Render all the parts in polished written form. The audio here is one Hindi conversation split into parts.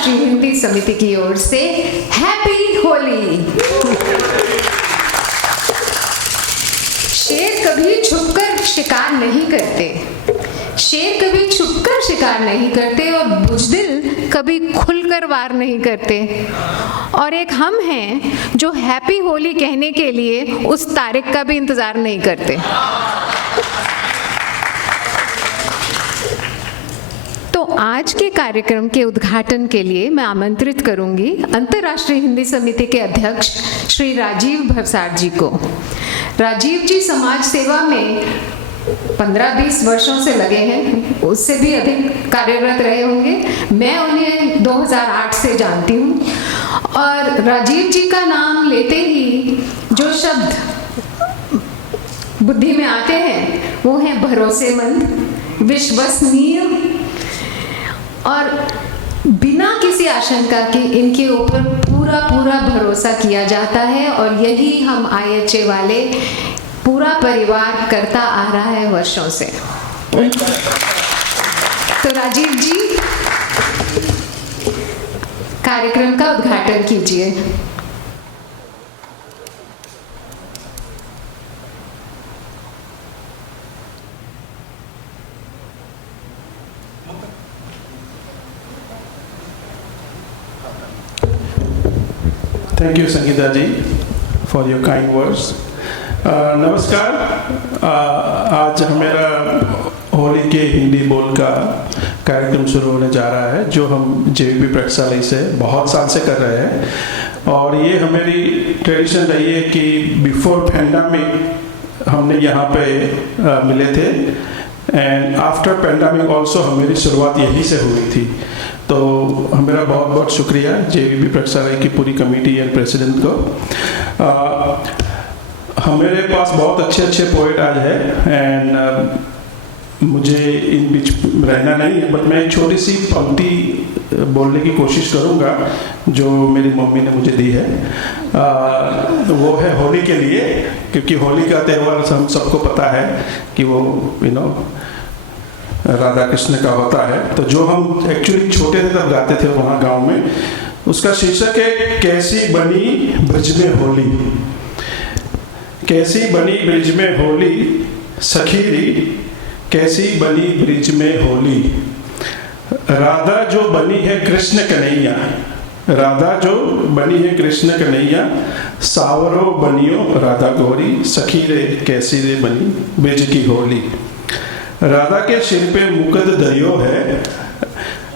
अंतर्राष्ट्रीय हिंदी समिति की ओर से हैप्पी होली। शेर कभी छुपकर शिकार नहीं करते, शेर कभी छुपकर शिकार नहीं करते और बुज़दिल कभी खुलकर वार नहीं करते। और एक हम हैं जो हैप्पी होली कहने के लिए उस तारीख का भी इंतजार नहीं करते। तो आज के कार्यक्रम के उद्घाटन के लिए मैं आमंत्रित करूंगी अंतर्राष्ट्रीय हिंदी समिति के अध्यक्ष श्री राजीव भवसार जी को। राजीव जी समाज सेवा में 15-20 वर्षों से लगे हैं, उससे भी अधिक कार्यरत रहे होंगे। मैं उन्हें 2008 से जानती हूँ और राजीव जी का नाम लेते ही जो शब्द बुद्धि में आते हैं वो हैं भरोसेमंद, विश्वसनीय और बिना किसी आशंका के इनके ऊपर पूरा भरोसा किया जाता है। और यही हम IHA वाले पूरा परिवार करता आ रहा है वर्षों से। तो राजीव जी कार्यक्रम का उद्घाटन कीजिए। Thank you, Sangeeta ji, for your kind words. नमस्कार। आज मेरा होली के हिंदी बोल का कार्यक्रम शुरू होने जा रहा है, जो हम JVP प्रक्षालय से बहुत साल से कर रहे हैं। और ये हमारी ट्रेडिशन रही है कि बिफोर पैंडेमिक हमने यहाँ पे मिले थे एंड आफ्टर पैंडेमिक ऑल्सो हमारी शुरुआत यहीं से हुई थी। तो मेरा बहुत बहुत शुक्रिया JVP प्रक्षालय की पूरी कमेटी एंड प्रेसिडेंट को। हमारे पास बहुत अच्छे पोएट आज है एंड मुझे इन बीच रहना नहीं है, बट मैं एक छोटी सी पंक्ति बोलने की कोशिश करूँगा जो मेरी मम्मी ने मुझे दी है। वो है होली के लिए, क्योंकि होली का त्यौहार हम सबको पता है कि वो राधा कृष्ण का होता है। तो जो हम एक्चुअली छोटे थे तब गाते थे वहाँ गांव में, उसका शीर्षक है कैसी बनी ब्रिज में होली। कैसी बनी ब्रिज में होली सखीरी, कैसी बनी ब्रिज में होली। राधा जो बनी है कृष्ण कन्हैया, राधा जो बनी है कृष्ण कन्हैया, सावरो बनियो राधा गौरी, सखी रे कैसी रे बनी ब्रिज की होली। राधा के सिर पे मुकुट दरियो है,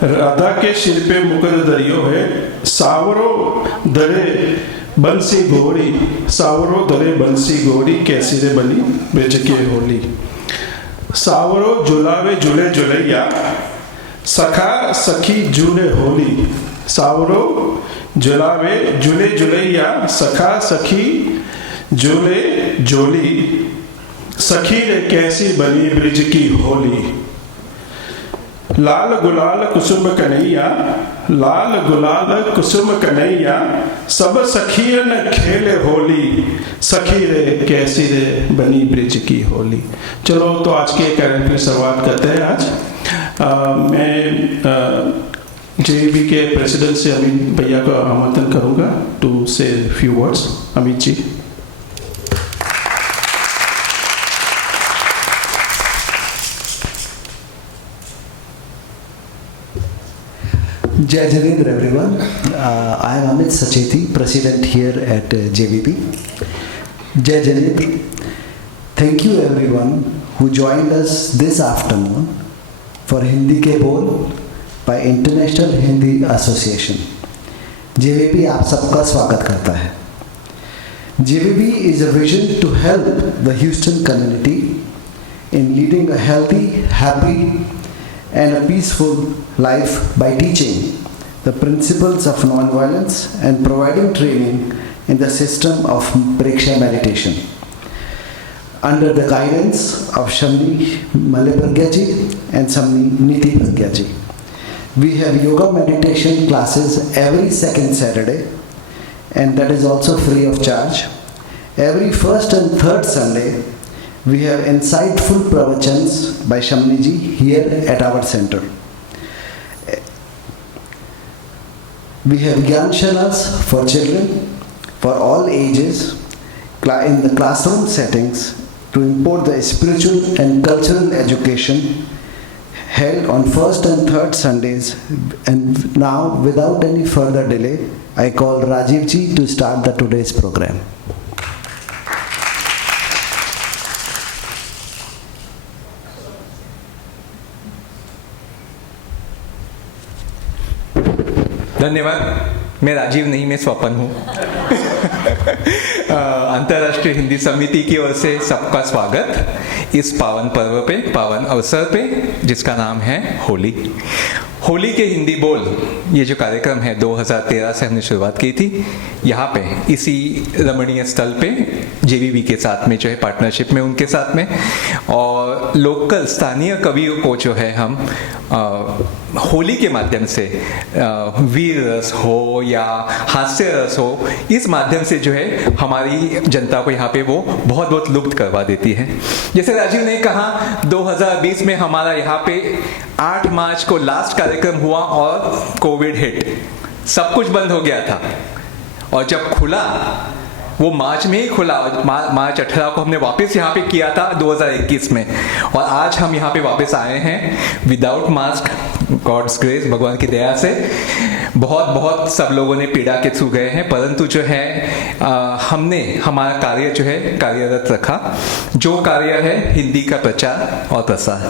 राधा के सिर पे मुकुट दरियो है, सावरो दरे बंसी गोरी, सावरो दरे बंसी गोरी, कैसी रे बनी ब्रिज की होली। सावरो झुलावे झूले झुलैया, सखा सखी झूले होली। सावरो झुलावे झूले झुलैया, सखा सखी झूले झोली, सखी रे कैसी बनी ब्रिज की होली। लाल गुलाल कुसुम कन्हैया, लाल गुलाल कुसुम कन्हैया, सब सखियन खेले होली, सखी रे कैसी रे बनी ब्रिज की होली। चलो तो आज के कार्यक्रम की शुरुआत करते हैं। आज मैं JVP के प्रेसिडेंट से अमित भैया को आमंत्रण करूंगा टू से few words. Amit ji. Jai Janendra everyone. I am Amit Sacheti, President here at JVP. Jai Janendra. Thank you everyone who joined us this afternoon for Hindi Ke Bol by International Hindi Association. JVP आप सबका स्वागत करता है। JVP is a vision to help the Houston community in leading a healthy, happy and a peaceful life by teaching the principles of non-violence and providing training in the system of Preksha meditation. Under the guidance of Shamni Male Pragya ji and Shamni Niti Pragya ji. We have yoga meditation classes every second Saturday, and that is also free of charge. Every first and third Sunday, we have insightful pravachans by Shamni ji here at our center. We have Gyanshalas for children for all ages in the classroom settings to impart the spiritual and cultural education held on first and third Sundays. And now, without any further delay, I call Rajiv ji to start the today's program. धन्यवाद। मैं राजीव नहीं, मैं स्वपन हूँ। अंतर्राष्ट्रीय हिंदी समिति की ओर से सबका स्वागत इस पावन पर्व पे, पावन अवसर पे, जिसका नाम है होली। होली के हिंदी बोल, ये जो कार्यक्रम है 2013 से हमने शुरुआत की थी, यहाँ पे इसी रमणीय स्थल पे जेवीबी के साथ में जो है पार्टनरशिप में उनके साथ में, और लोकल स्थानीय कवियों को जो है हम होली के माध्यम से वीर रस हो या हास्य रस हो, इस माध्यम से जो है हमारी जनता को यहाँ पे वो बहुत बहुत लुप्त करवा देती है। जैसे राजीव ने कहा 2020 में हमारा यहाँ पे 8 मार्च को लास्ट कार्यक्रम हुआ और कोविड हिट, सब कुछ बंद हो गया था, और जब खुला वो मार्च में ही खुला। मार्च 18 को हमने वापस यहाँ पे किया था 2021 में, और आज हम यहाँ पे वापस आए हैं विदाउट मास्क, गॉड्स ग्रेस, भगवान की दया से। बहुत बहुत सब लोगों ने पीड़ा के छू गए हैं, परंतु जो है हमने हमारा कार्य जो है कार्यरत रखा, जो कार्य है हिंदी का प्रचार और प्रसार।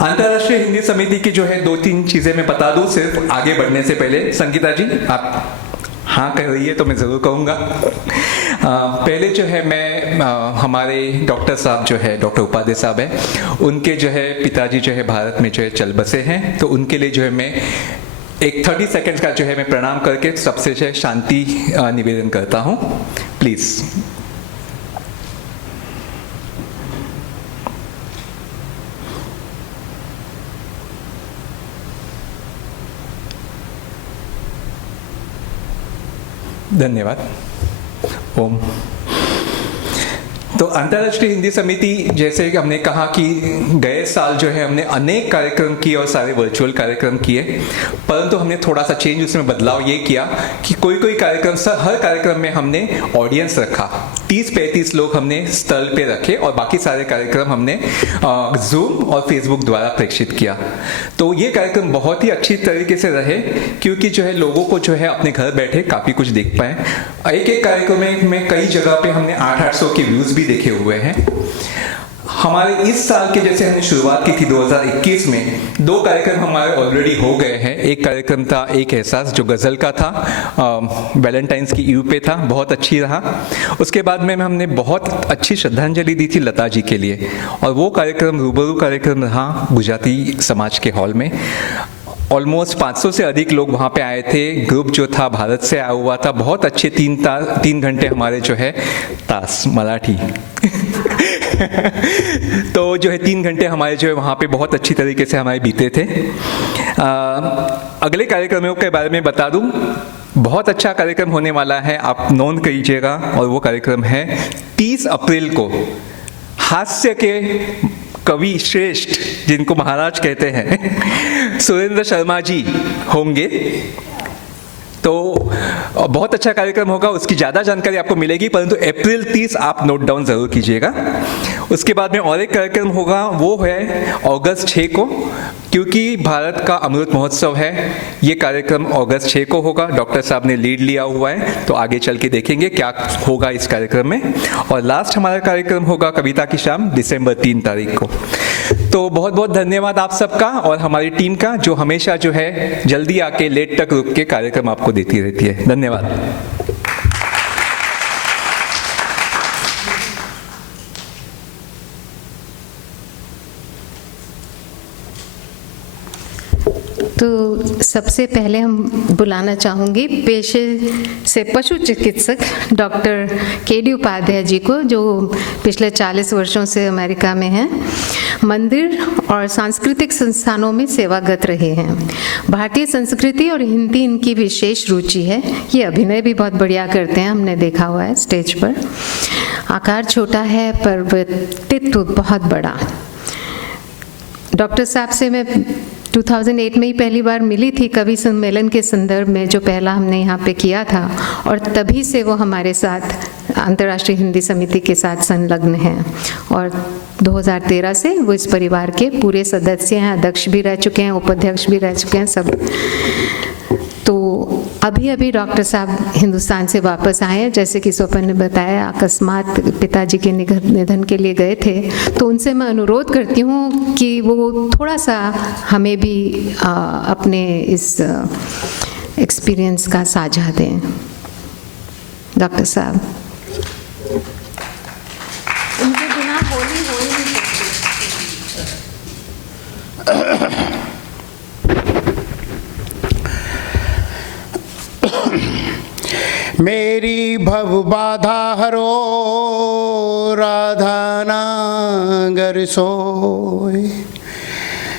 अंतर्राष्ट्रीय हिंदी समिति की जो है 2-3 चीजें मैं बता दूं सिर्फ आगे बढ़ने से पहले। संगीता जी आप हाँ कह रही है तो मैं ज़रूर कहूँगा। पहले जो है मैं हमारे डॉक्टर साहब जो है, डॉक्टर उपाध्याय साहब हैं, उनके जो है पिताजी जो है भारत में जो है चल बसे हैं, तो उनके लिए जो है मैं एक 30 सेकेंड्स का जो है मैं प्रणाम करके सबसे जो है शांति निवेदन करता हूँ, प्लीज़। धन्यवाद। ओम। तो अंतर्राष्ट्रीय हिंदी समिति, जैसे कि हमने कहा कि गए साल जो है हमने अनेक कार्यक्रम किए और सारे वर्चुअल कार्यक्रम किए, परंतु हमने थोड़ा सा चेंज उसमें बदलाव ये किया कि कोई कार्यक्रम, हर कार्यक्रम में हमने ऑडियंस रखा। 30-35 लोग हमने स्थल पे रखे और बाकी सारे कार्यक्रम हमने जूम और फेसबुक द्वारा प्रेक्षित किया। तो ये कार्यक्रम बहुत ही अच्छी तरीके से रहे, क्योंकि जो है लोगों को जो है अपने घर बैठे काफ़ी कुछ देख पाए। एक कार्यक्रम में कई जगह पे हमने 800 के व्यूज़ भी देखे हुए हैं। हमारे इस साल के जैसे हमने शुरुआत की थी 2021 में, 2 कार्यक्रम हमारे ऑलरेडी हो गए हैं। एक कार्यक्रम था एक एहसास जो गज़ल का था, वैलेंटाइंस की ईव पे था, बहुत अच्छी रहा। उसके बाद में हमने बहुत अच्छी श्रद्धांजलि दी थी लता जी के लिए, और वो कार्यक्रम रूबरू कार्यक्रम रहा गुजराती समाज के हॉल में। ऑलमोस्ट 500 से अधिक लोग वहाँ पे आए थे। ग्रुप जो था भारत से आया हुआ था। बहुत अच्छे 3 घंटे हमारे जो है तास मराठी तो जो है 3 घंटे हमारे जो है वहाँ पे बहुत अच्छी तरीके से हमारे बीते थे। अगले कार्यक्रमों के बारे में बता दूं, बहुत अच्छा कार्यक्रम होने वाला है, आप नोट कीजिएगा। और वो कार्यक्रम है 30 अप्रैल को। हास्य के कवि श्रेष्ठ, जिनको महाराज कहते हैं, सुरेंद्र शर्मा जी होंगे। तो बहुत अच्छा कार्यक्रम होगा, उसकी ज़्यादा जानकारी आपको मिलेगी, परंतु अप्रैल 30 आप नोट डाउन ज़रूर कीजिएगा। उसके बाद में और एक कार्यक्रम होगा, वो है अगस्त 6 को, क्योंकि भारत का अमृत महोत्सव है। ये कार्यक्रम अगस्त 6 को होगा। डॉक्टर साहब ने लीड लिया हुआ है, तो आगे चल के देखेंगे क्या होगा इस कार्यक्रम में। और लास्ट हमारा कार्यक्रम होगा कविता की शाम, दिसंबर 3 तारीख को। तो बहुत बहुत धन्यवाद आप सबका और हमारी टीम का, जो हमेशा जो है जल्दी आके लेट तक रुक के कार्यक्रम आपको देती रहती है। धन्यवाद। तो सबसे पहले हम बुलाना चाहूँगी पेशे से पशु चिकित्सक डॉक्टर के.डी. उपाध्याय जी को, जो पिछले 40 वर्षों से अमेरिका में हैं। मंदिर और सांस्कृतिक संस्थानों में सेवागत रहे हैं। भारतीय संस्कृति और हिंदी इनकी विशेष रुचि है। ये अभिनय भी बहुत बढ़िया करते हैं, हमने देखा हुआ है स्टेज पर। आकार छोटा है पर व्यक्तित्व बहुत बड़ा। डॉक्टर साहब से मैं 2008 में ही पहली बार मिली थी कवि सम्मेलन के संदर्भ में, जो पहला हमने यहाँ पे किया था, और तभी से वो हमारे साथ अंतर्राष्ट्रीय हिंदी समिति के साथ संलग्न हैं और 2013 से वो इस परिवार के पूरे सदस्य हैं, अध्यक्ष भी रह चुके हैं, उपाध्यक्ष भी रह चुके हैं सब। तो अभी डॉक्टर साहब हिंदुस्तान से वापस आए हैं, जैसे कि स्वपन ने बताया, अकस्मात पिताजी के निधन के लिए गए थे। तो उनसे मैं अनुरोध करती हूँ कि वो थोड़ा सा हमें भी अपने इस एक्सपीरियंस का साझा दें। डॉक्टर साहब, उनके बिना होली हो ही नहीं सकती। मेरी भव बाधा हरो राधा नागर सोय,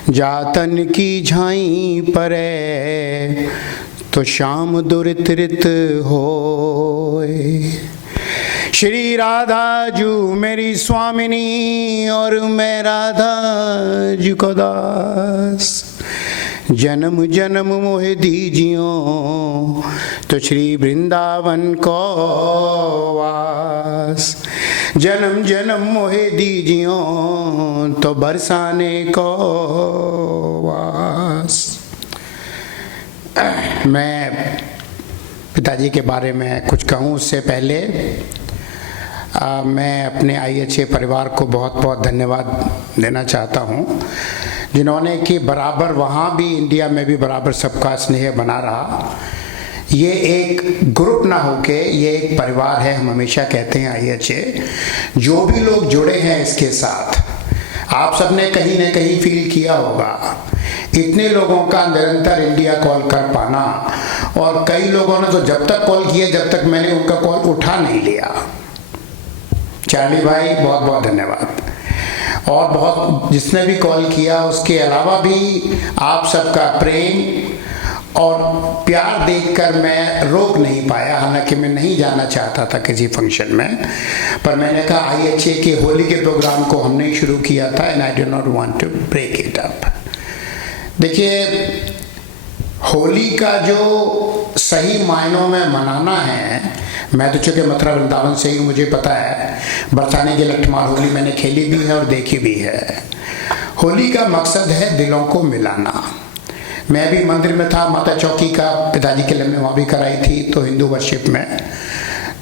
जातन की झाई परे तो शाम दुरित होय। श्री राधा जू मेरी स्वामिनी और मैं राधा जी को दास, जन्म जन्म मोहे दीजियो तो श्री वृंदावन को वास, जन्म जन्म मोहे दीजियो तो बरसाने को वास। मैं पिताजी के बारे में कुछ कहूँ उससे पहले मैं अपने IHA परिवार को बहुत बहुत धन्यवाद देना चाहता हूँ, जिन्होंने कि बराबर वहाँ भी इंडिया में भी बराबर सबका स्नेह बना रहा। ये एक ग्रुप ना होके ये एक परिवार है। हम हमेशा कहते हैं IHA, जो भी लोग जुड़े हैं इसके साथ, आप सबने कहीं ना कहीं फील किया होगा इतने लोगों का निरंतर इंडिया कॉल कर पाना, और कई लोगों ने तो जब तक कॉल किए जब तक मैंने उनका कॉल उठा नहीं लिया। चार्ली भाई बहुत बहुत धन्यवाद, और बहुत जिसने भी कॉल किया उसके अलावा भी आप सबका प्रेम और प्यार देखकर मैं रोक नहीं पाया। हालांकि मैं नहीं जाना चाहता था किसी फंक्शन में, पर मैंने कहा IHA के होली के प्रोग्राम को हमने ही शुरू किया था, and I do not want to break it up. देखिए, होली का जो सही मायनों में मनाना है, मैं तो चूँकि मथुरा वृंदावन से ही मुझे पता है, बरसाने की लठमार होली मैंने खेली भी है और देखी भी है। होली का मकसद है दिलों को मिलाना। मैं भी मंदिर में था, माता चौकी का पिताजी के लिए मैं वहाँ भी कराई थी, तो हिंदू वर्शिप में।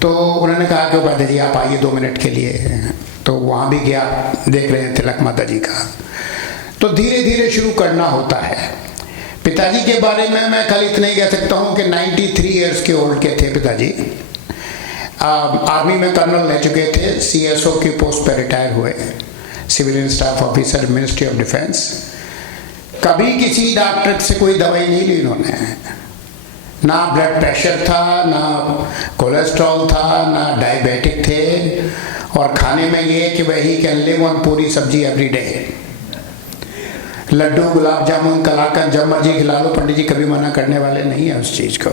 तो उन्होंने कहा कि उपाध्याय जी आप आइए 2 मिनट के लिए, तो वहाँ भी गया, देख रहे हैं तिलक माता जी का। तो धीरे धीरे शुरू करना होता है। पिताजी के बारे में मैं कल इतना ही कह सकता हूँ कि 93 ईयर्स के ओल्ड के थे पिताजी। आर्मी में कर्नल रह चुके थे, CSO की पोस्ट पर रिटायर हुए, civilian staff officer, ministry of defence. कभी किसी डॉक्टर से कोई दवाई नहीं ली इन्होंने, ना ब्लड प्रेशर था, ना कोलेस्ट्रॉल था, ना डायबिटिक थे, और खाने में ये कि वही कैन लिव ऑन पूरी सब्जी एवरी डे। लड्डू, गुलाब जामुन, कलाकंद जब मर्जी खिला लो, पंडित जी कभी मना करने वाले नहीं है उस चीज़ को।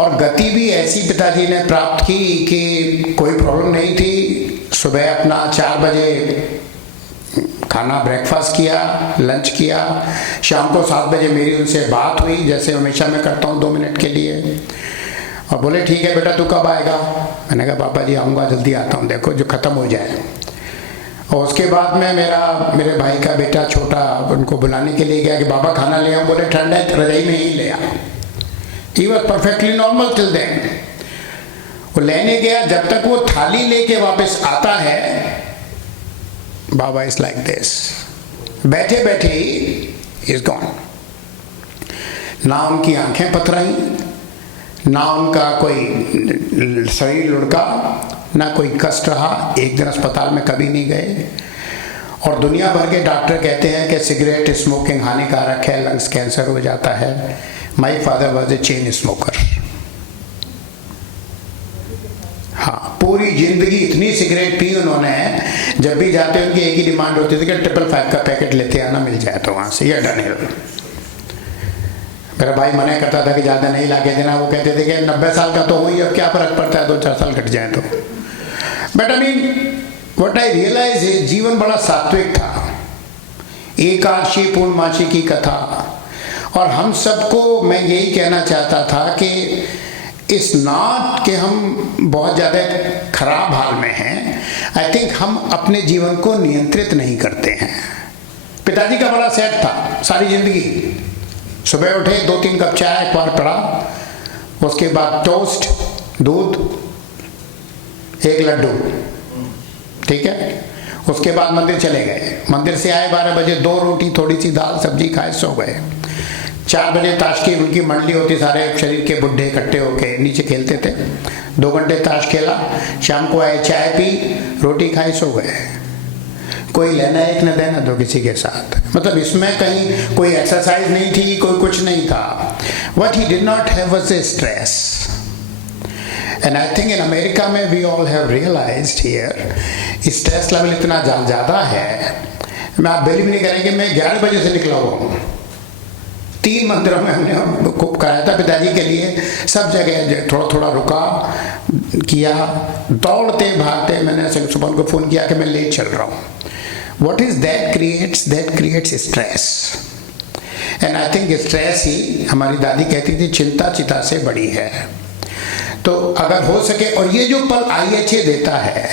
और गति भी ऐसी पिताजी ने प्राप्त की कि कोई प्रॉब्लम नहीं थी। सुबह अपना 4 बजे खाना ब्रेकफास्ट किया, लंच किया, शाम को 7 बजे मेरी उनसे बात हुई, जैसे हमेशा मैं करता हूँ 2 मिनट के लिए, और बोले ठीक है बेटा तू कब आएगा। मैंने कहा पापा जी आऊँगा, जल्दी आता हूँ, देखो जो ख़त्म हो जाए। और उसके बाद में मेरे भाई का बेटा छोटा उनको बुलाने के लिए गया कि बाबा खाना ले आओ। बोले ठंडा है, रजाई में ही ले आ। He was perfectly normal till then। वो लेने गया, जब तक वो थाली लेके वापस आता है, बाबा इज लाइक दिस, बैठे बैठे ही इज गॉन। ना उनकी आंखें पथराई, ना उनका कोई शरीर लुढ़का, ना कोई कष्ट रहा। एक दिन अस्पताल में कभी नहीं गए। और दुनिया भर के डॉक्टर कहते हैं कि सिगरेट स्मोकिंग हानिकारक है, लंग्स कैंसर हो जाता है। My father was a chain smoker. हाँ, पूरी जिंदगी इतनी सिगरेट पी उन्होंने, जब भी जाते उनकी एक ही डिमांड होती थी कि 555 का पैकेट लेते आना, मिल जाए तो वहाँ से, या डनहिल। मेरा भाई मना करता था कि ज़्यादा नहीं ला के देना। वो कहते थे कि 90 साल का तो हुई, अब क्या फर्क पड़ता है 2-4 साल घट जाए तो। But I mean what I realise है, जीवन बड़ा सात्विक था। एकादशी पूर्णमासी की कथा, और हम सबको मैं यही कहना चाहता था कि इस नॉट के हम बहुत ज़्यादा खराब हाल में हैं, आई थिंक हम अपने जीवन को नियंत्रित नहीं करते हैं। पिताजी का बड़ा सेट था सारी जिंदगी, सुबह उठे 2-3 कप चाय एक बार पड़ा, उसके बाद टोस्ट, दूध, 1 लड्डू, ठीक है। उसके बाद मंदिर चले गए, मंदिर से आए 12 बजे, 2 रोटी थोड़ी सी दाल सब्जी खाए, सो गए। 4 बजे ताश की उनकी मंडली होती, सारे शरीर के बुढ़े इकट्ठे होके नीचे खेलते थे, 2 घंटे ताश खेला, शाम को आए चाय पी, रोटी खाई, सो गए। कोई लेना एक न देना दो किसी के साथ, मतलब इसमें कहीं कोई एक्सरसाइज नहीं थी, कोई कुछ नहीं था। What he did not have was a stress. And I think in America में we all have realized here, stress level इतना ज़्यादा है, मैं आप बिलीव नहीं करेंगे, मैं 11 बजे से निकला हुआ हूँ। 3 मंदिरों में हमने खूब कराया था पिताजी के लिए, सब जगह थोड़ा थोड़ा रुका किया, दौड़ते भागते मैंने सुबह को फ़ोन किया कि मैं लेट चल रहा हूँ। What is that creates stress. And I think stress ही, हमारी दादी कहती थी, चिंता चिता से बड़ी है। तो अगर हो सके, और ये जो पल IHA देता है,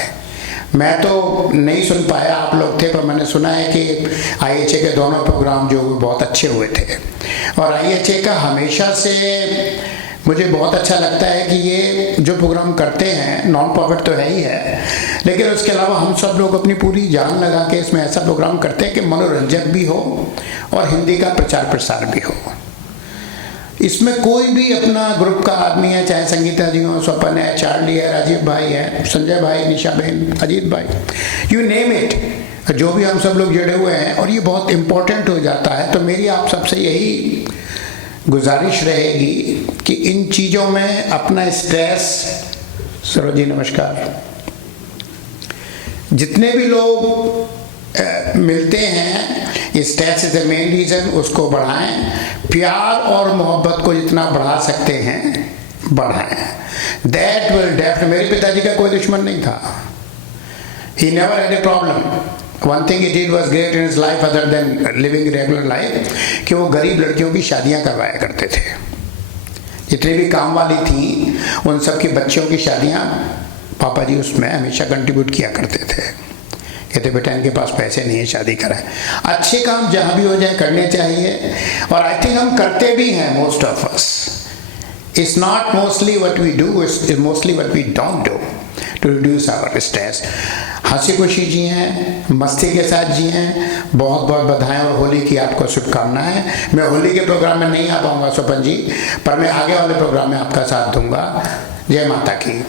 मैं तो नहीं सुन पाया, आप लोग थे, पर मैंने सुना है कि IHA के दोनों प्रोग्राम जो हुए बहुत अच्छे हुए थे, और IHA का हमेशा से मुझे बहुत अच्छा लगता है कि ये जो प्रोग्राम करते हैं, नॉन प्रॉफिट तो है ही है, लेकिन उसके अलावा हम सब लोग अपनी पूरी जान लगा के इसमें ऐसा प्रोग्राम करते हैं कि मनोरंजक भी हो और हिंदी का प्रचार प्रसार भी हो। इसमें कोई भी अपना ग्रुप का आदमी है, चाहे संगीता जी हो, स्वपन है, चार्ली है, राजीव भाई है, संजय भाई, निशा बहन, अजीत भाई, यू नेम इट, जो भी हम सब लोग जुड़े हुए हैं, और ये बहुत इम्पोर्टेंट हो जाता है। तो मेरी आप सबसे यही गुजारिश रहेगी कि इन चीज़ों में अपना स्ट्रेस, सरोज जी नमस्कार, जितने भी लोग मिलते हैं, stress is the main reason, उसको बढ़ाएं, प्यार और मोहब्बत को जितना बढ़ा सकते हैं बढ़ाएं। दैट विल डेफिनेटली, मेरे पिताजी का कोई दुश्मन नहीं था, he never had a problem. One thing he did was great in his life other than living regular life, कि वो गरीब लड़कियों की शादियां करवाया करते थे। जितनी भी काम वाली थी उन सब के बच्चों की शादियां पापा जी उसमें हमेशा कंट्रीब्यूट किया करते थे। कहते बेटा इनके पास पैसे नहीं है, शादी कराएं। अच्छे काम जहाँ भी हो जाए करने चाहिए, और आई थिंक हम करते भी हैं, most of us. It's not mostly what we do, it's mostly what we don't do to reduce our stress. हंसी खुशी जी हैं, मस्ती के साथ जी हैं, बहुत बहुत बधाएं और होली की आपको शुभकामनाएं। मैं होली के प्रोग्राम में नहीं आ पाऊंगा स्वपन जी, पर मैं आगे वाले प्रोग्राम में आपका साथ दूंगा। जय माता की।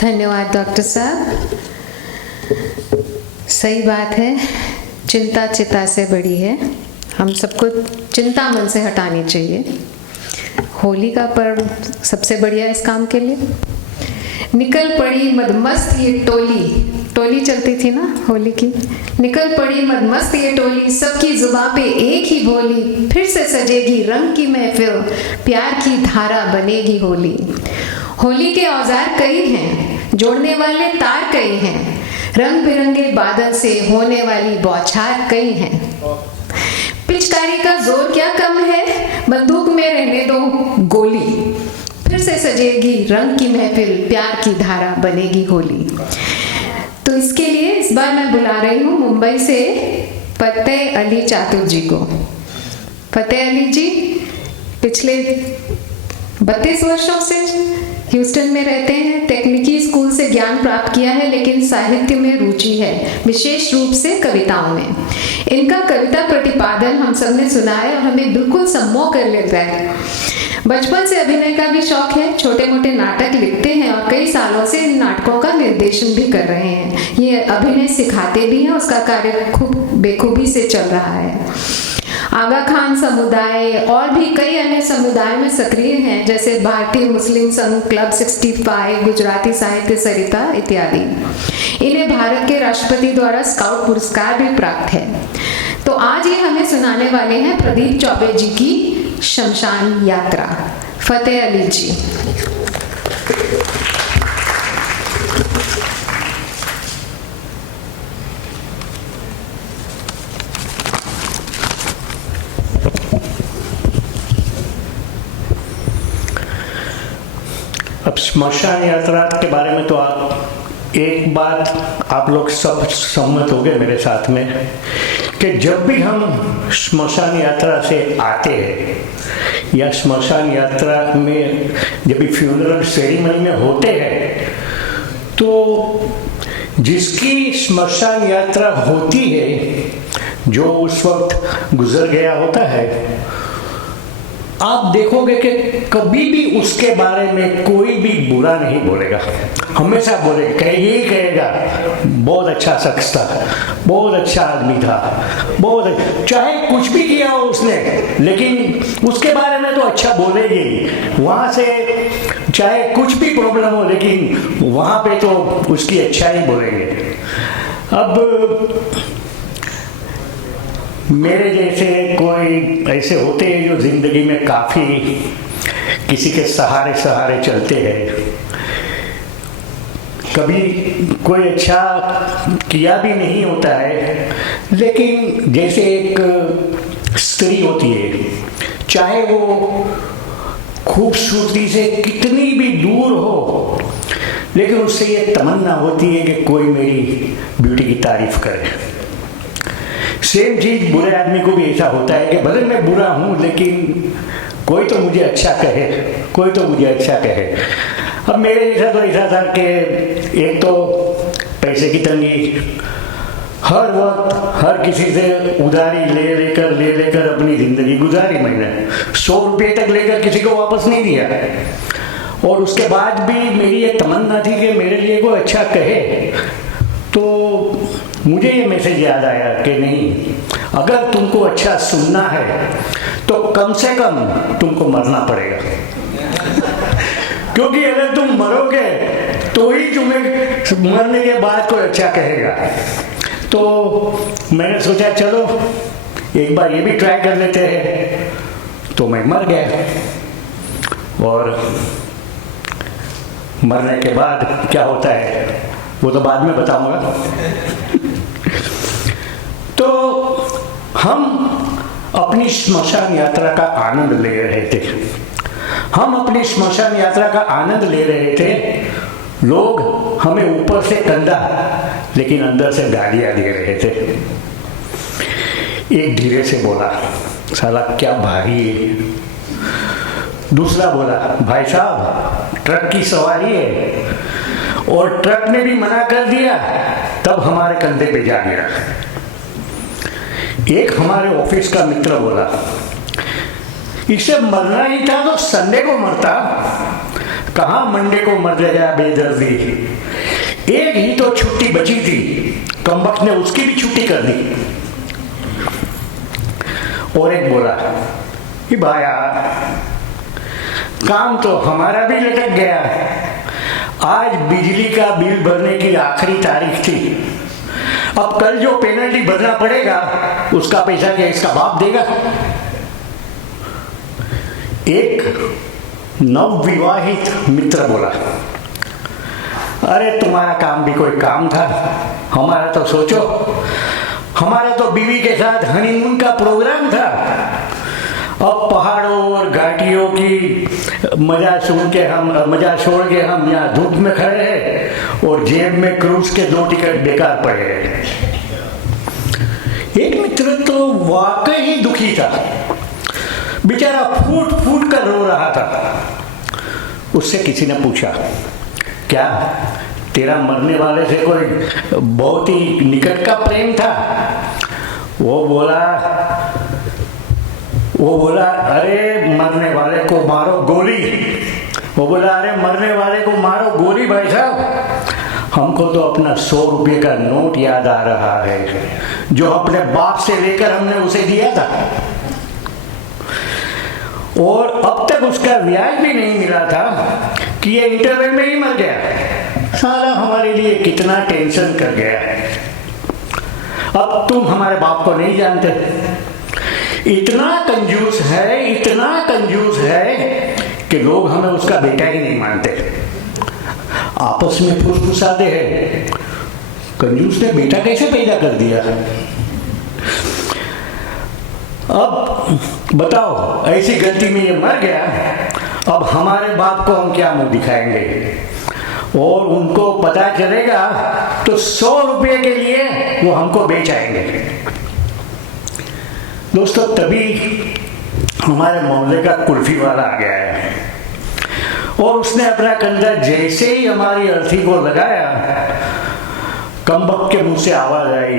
धन्यवाद डॉक्टर साहब। सही बात है, चिंता चिता से बड़ी है, हम सबको चिंता मन से हटानी चाहिए। होली का पर्व सबसे बढ़िया इस काम के लिए। निकल पड़ी मदमस्त ये टोली चलती थी ना होली की। निकल पड़ी मदमस्त ये टोली, सबकी जुबां पे एक ही बोली, फिर से सजेगी रंग की महफिल, प्यार की धारा बनेगी होली। होली के औजार कई हैं, जोड़ने वाले तार कई हैं, रंग बिरंगे बादल से होने वाली बौछार कई हैं। पिचकारी का जोर क्या कम है, बंदूक में रहने दो गोली, फिर से सजेगी रंग की महफिल, प्यार की धारा बनेगी होली। तो इसके लिए इस बार मैं बुला रही हूँ मुंबई से फतेह अली चातुर जी को। फतेह अली जी पिछले 32 वर्षों से ह्यूस्टन में रहते हैं। तकनीकी स्कूल से ज्ञान प्राप्त किया है, लेकिन साहित्य में रुचि है, विशेष रूप से कविताओं में। इनका कविता प्रतिपादन हम सबने सुना है और हमें बिल्कुल सम्मोह कर लेता है। बचपन से अभिनय का भी शौक है, छोटे मोटे नाटक लिखते हैं और कई सालों से इन नाटकों का निर्देशन भी कर रहे हैं। ये अभिनय सिखाते भी हैं, उसका कार्य खूब बेखूबी से चल रहा है। आगा खान समुदाय और भी कई अन्य समुदाय में सक्रिय हैं, जैसे भारतीय मुस्लिम संघ, क्लब 65, गुजराती साहित्य सरिता इत्यादि। इन्हें भारत के राष्ट्रपति द्वारा स्काउट पुरस्कार भी प्राप्त है। तो आज ये हमें सुनाने वाले हैं प्रदीप चौबे जी की शमशान यात्रा। फतेह अली जी। अब स्मशान यात्रा के बारे में तो आप एक बात आप लोग सब सहमत हो गए मेरे साथ में कि जब भी हम स्मशान यात्रा से आते हैं या स्मशान यात्रा में जब भी फ्यूनरल सेरेमनी में होते हैं तो जिसकी स्मशान यात्रा होती है जो उस वक्त गुजर गया होता है, आप देखोगे कि कभी भी उसके बारे में कोई भी बुरा नहीं बोलेगा, हमेशा बोलेगा, यही कहेगा बहुत अच्छा शख्स था, बहुत अच्छा आदमी था, बहुत चाहे कुछ भी किया हो उसने, लेकिन उसके बारे में तो अच्छा बोलेगी ही। वहाँ से चाहे कुछ भी प्रॉब्लम हो लेकिन वहाँ पे तो उसकी अच्छा ही बोलेंगे। अब मेरे जैसे कोई ऐसे होते हैं जो जिंदगी में काफी किसी के सहारे सहारे चलते हैं, कभी कोई अच्छा किया भी नहीं होता है, लेकिन जैसे एक स्त्री होती है, चाहे वो खूबसूरती से कितनी भी दूर हो, लेकिन उससे ये तमन्ना होती है कि कोई मेरी ब्यूटी की तारीफ करे। सेम चीज बुरे आदमी को भी ऐसा होता है कि भले मैं बुरा हूं लेकिन कोई तो मुझे अच्छा कहे, कोई तो मुझे अच्छा कहे। अब मेरे जैसा तो ऐसा था कि एक तो पैसे की तंगी, हर वक्त हर किसी से उधारी ले लेकर अपनी जिंदगी गुजारी मैंने। 100 रुपये तक लेकर किसी को वापस नहीं दिया, और उसके बाद भी मेरी ये तमन्ना थी कि मेरे लिए कोई अच्छा कहे। तो मुझे ये मैसेज याद आया कि नहीं, अगर तुमको अच्छा सुनना है तो कम से कम तुमको मरना पड़ेगा क्योंकि अगर तुम मरोगे तो ही तुम्हें मरने के बाद कोई अच्छा कहेगा। तो मैंने सोचा चलो एक बार ये भी ट्राई कर लेते हैं, तो मैं मर गया। और मरने के बाद क्या होता है वो तो बाद में बताऊंगा। तो हम अपनी श्मशान यात्रा का आनंद ले रहे थे, हम अपनी श्मशान यात्रा का आनंद ले रहे थे। लोग हमें ऊपर से कंधा लेकिन अंदर से गालियां दे रहे थे। एक धीरे से बोला, साला क्या भारी है। दूसरा बोला, भाई साहब ट्रक की सवारी है, और ट्रक ने भी मना कर दिया तब हमारे कंधे पे जा गिरा। एक हमारे ऑफिस का मित्र बोला, इसे मरना ही था तो संडे को मरता, कहां मंडे को मर जाएगा बेदर्दी। एक ही तो छुट्टी बची थी, कमबख्त ने उसकी भी छुट्टी कर दी। और एक बोला कि भाया काम तो हमारा भी लटक गया, आज बिजली का बिल भरने की आखिरी तारीख थी, अब कल जो पेनल्टी भरना पड़ेगा उसका पैसा क्या इसका बाप देगा। एक नवविवाहित मित्र बोला, अरे तुम्हारा काम भी कोई काम था, हमारा तो सोचो, हमारा तो बीवी के साथ हनीमून का प्रोग्राम था। अब पहाड़ों और घाटियों की मजा छोड़ के हम यहाँ धूप में खड़े हैं और जेब में क्रूज के 2 टिकट बेकार पड़े हैं। एक मित्र तो वाकई ही दुखी था, बेचारा फूट फूट कर रो रहा था। उससे किसी ने पूछा, क्या तेरा मरने वाले से कोई बहुत ही निकट का प्रेम था? वो बोला अरे मरने वाले को मारो गोली। वो बोला अरे मरने वाले को मारो गोली भाई साहब, हमको तो अपना 100 रुपये का नोट याद आ रहा है जो अपने बाप से लेकर हमने उसे दिया था, और अब तक उसका ब्याज भी नहीं मिला था कि ये इंटरवल में ही मर गया। साला हमारे लिए कितना टेंशन कर गया है। अब तुम हमारे बाप को नहीं जानते, इतना कंजूस है कि लोग हमें उसका बेटा ही नहीं मानते। आपस में फुसफुसाते हैं, कंजूस ने बेटा कैसे पैदा कर दिया। अब बताओ, ऐसी गलती में ये मर गया अब हमारे बाप को हम क्या मुंह दिखाएंगे, और उनको पता चलेगा तो 100 रुपये के लिए वो हमको बेच आएंगे। दोस्तों, तभी हमारे मोहल्ले का कुल्फी वाला आ गया है और उसने अपना कंधा जैसे ही हमारी अर्थी को लगाया, कमबख्त के मुंह से आवाज आई,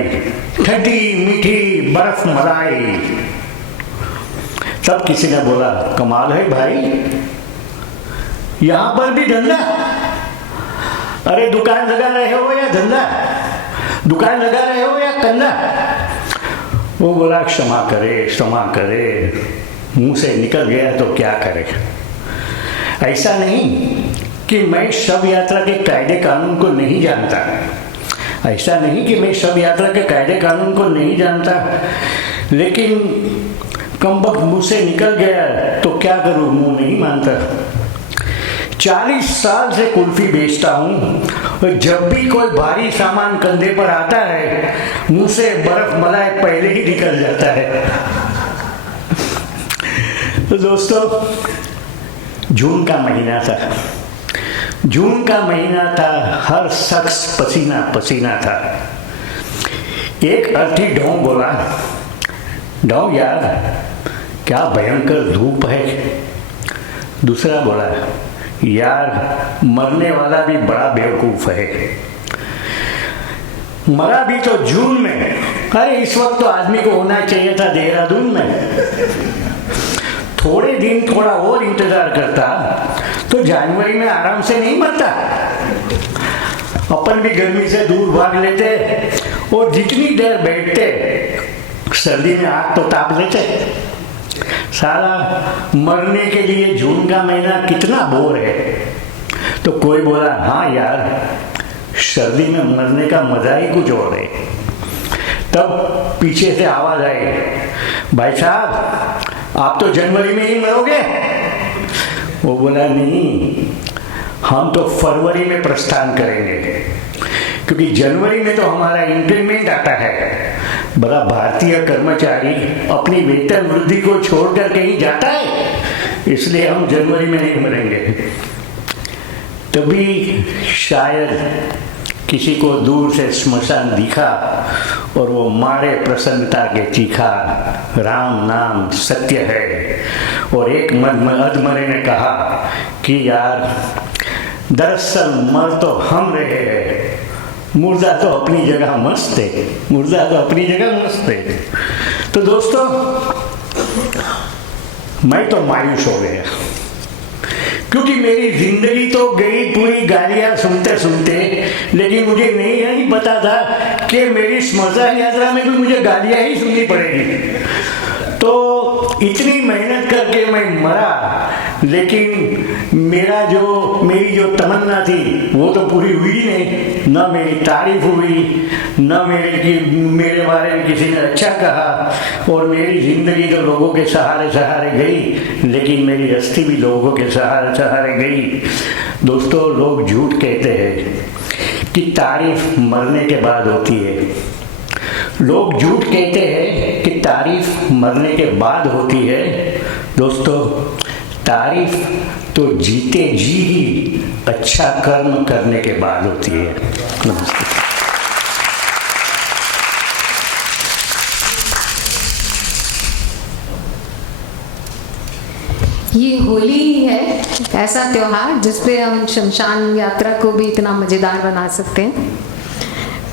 ठंडी मीठी बर्फ मलाई। तब किसी ने बोला, कमाल है भाई, यहां पर भी धंधा? अरे दुकान लगा रहे हो या धंधा? दुकान लगा रहे हो या कंधा? वो बोला, क्षमा करे, मुंह से निकल गया तो क्या करे। ऐसा नहीं कि मैं शव यात्रा के कायदे कानून को नहीं जानता, ऐसा नहीं कि मैं शव यात्रा के कायदे कानून को नहीं जानता, लेकिन कमबख्त मुंह से निकल गया तो क्या करूं, मुंह नहीं मानता। 40 साल से कुल्फी बेचता हूं और जब भी कोई भारी सामान कंधे पर आता है, मुंह से बर्फ मलाई पहले ही निकल जाता है। तो दोस्तों, जून का महीना था, जून का महीना था, हर शख्स पसीना पसीना था। एक अर्थी ढोंग बोला, ढोंग यार क्या भयंकर धूप है। दूसरा बोला, यार मरने वाला भी बड़ा बेवकूफ है, मरा भी तो जून में। अरे इस वक्त तो आदमी को होना चाहिए था देहरादून में। थोड़े दिन थोड़ा और इंतजार करता तो जनवरी में आराम से नहीं मरता। अपन भी गर्मी से दूर भाग लेते और जितनी देर बैठते सर्दी में आग तो ताप लेते। साला मरने के लिए जून का महीना कितना बोर है। तो कोई बोला, हाँ यार सर्दी में मरने का मजा ही कुछ और है। तब पीछे से आवाज आई, भाई साहब आप तो जनवरी में ही मरोगे। वो बोला, नहीं, हम तो फरवरी में प्रस्थान करेंगे, क्योंकि जनवरी में तो हमारा इंक्रीमेंट आता है। बड़ा भारतीय कर्मचारी अपनी वेतन वृद्धि को छोड़कर कहीं जाता है, इसलिए हम जनवरी में नहीं मरेंगे। तभी शायद किसी को दूर से श्मशान दिखा और वो मारे प्रसन्नता के चीखा, राम नाम सत्य है। और एक अधमरे ने कहा कि यार दरअसल मर तो हम रहे हैं, मुर्दा तो अपनी जगह मस्त है, मुर्दा तो अपनी जगह मस्त है। तो दोस्तों, मैं तो मायूस हो गया, क्योंकि मेरी जिंदगी तो गई पूरी गालियां सुनते सुनते, लेकिन मुझे नहीं पता था कि मेरी श्मशान यात्रा में भी मुझे गालियां ही सुननी पड़ेगी। तो इतनी मेहनत करके मैं मरा, लेकिन मेरी जो तमन्ना थी वो तो पूरी हुई नहीं। न मेरी तारीफ हुई, न मेरे बारे में किसी ने अच्छा कहा, और मेरी जिंदगी तो लोगों के सहारे सहारे गई, लेकिन मेरी अस्थि भी लोगों के सहारे सहारे गई। दोस्तों, लोग झूठ कहते हैं कि तारीफ मरने के बाद होती है। लोग झूठ कहते हैं कि तारीफ मरने के बाद होती है। दोस्तों, तारीफ तो जीते जी ही अच्छा कर्म करने के बाद होती है। नमस्ते। ये होली ही है, ऐसा त्योहार जिसपे हम शमशान यात्रा को भी इतना मजेदार बना सकते हैं।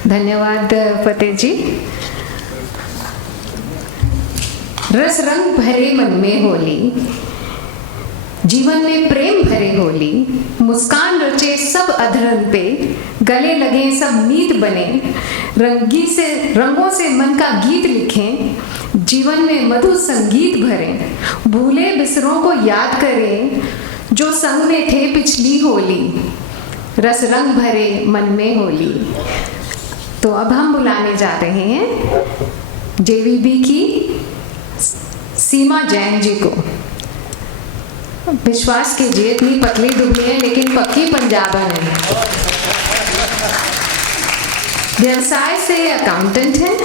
धन्यवाद फतेह जी। रस रंग भरे मन में होली, जीवन में प्रेम भरे होली, मुस्कान रचे सब अधरन पे, गले लगे सब मीत बने, रंगों से मन का गीत लिखें, जीवन में मधुर संगीत भरें, भूले बिसरों को याद करें जो संग में थे पिछली होली, रस रंग भरे मन में होली। तो अब हम बुलाने जा रहे हैं जेवीबी की सीमा जैन जी को। विश्वास कीजिए इतनी पतली दुबली है लेकिन पक्की पंजाबन है। व्यवसाय से अकाउंटेंट हैं,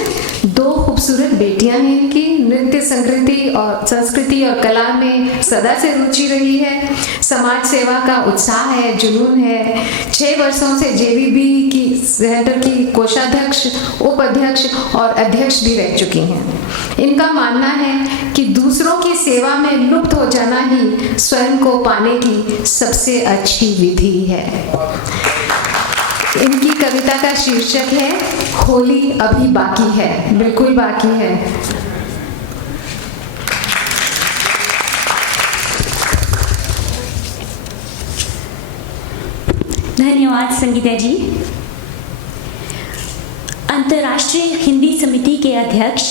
2 खूबसूरत बेटियां हैं इनकी, नृत्य संस्कृति और कला में सदा से रुचि रही है। समाज सेवा का उत्साह है, जुनून है। 6 वर्षों से जेवीबी की सेंटर की कोषाध्यक्ष, उपाध्यक्ष और अध्यक्ष भी रह चुकी हैं। इनका मानना है कि दूसरों की सेवा में लुप्त हो जाना ही स्वयं को पाने की सबसे अच्छी विधि है। इनकी कविता का शीर्षक है होली अभी बाकी है, बिल्कुल बाकी है। धन्यवाद संगीता जी। अंतर्राष्ट्रीय हिंदी समिति के अध्यक्ष,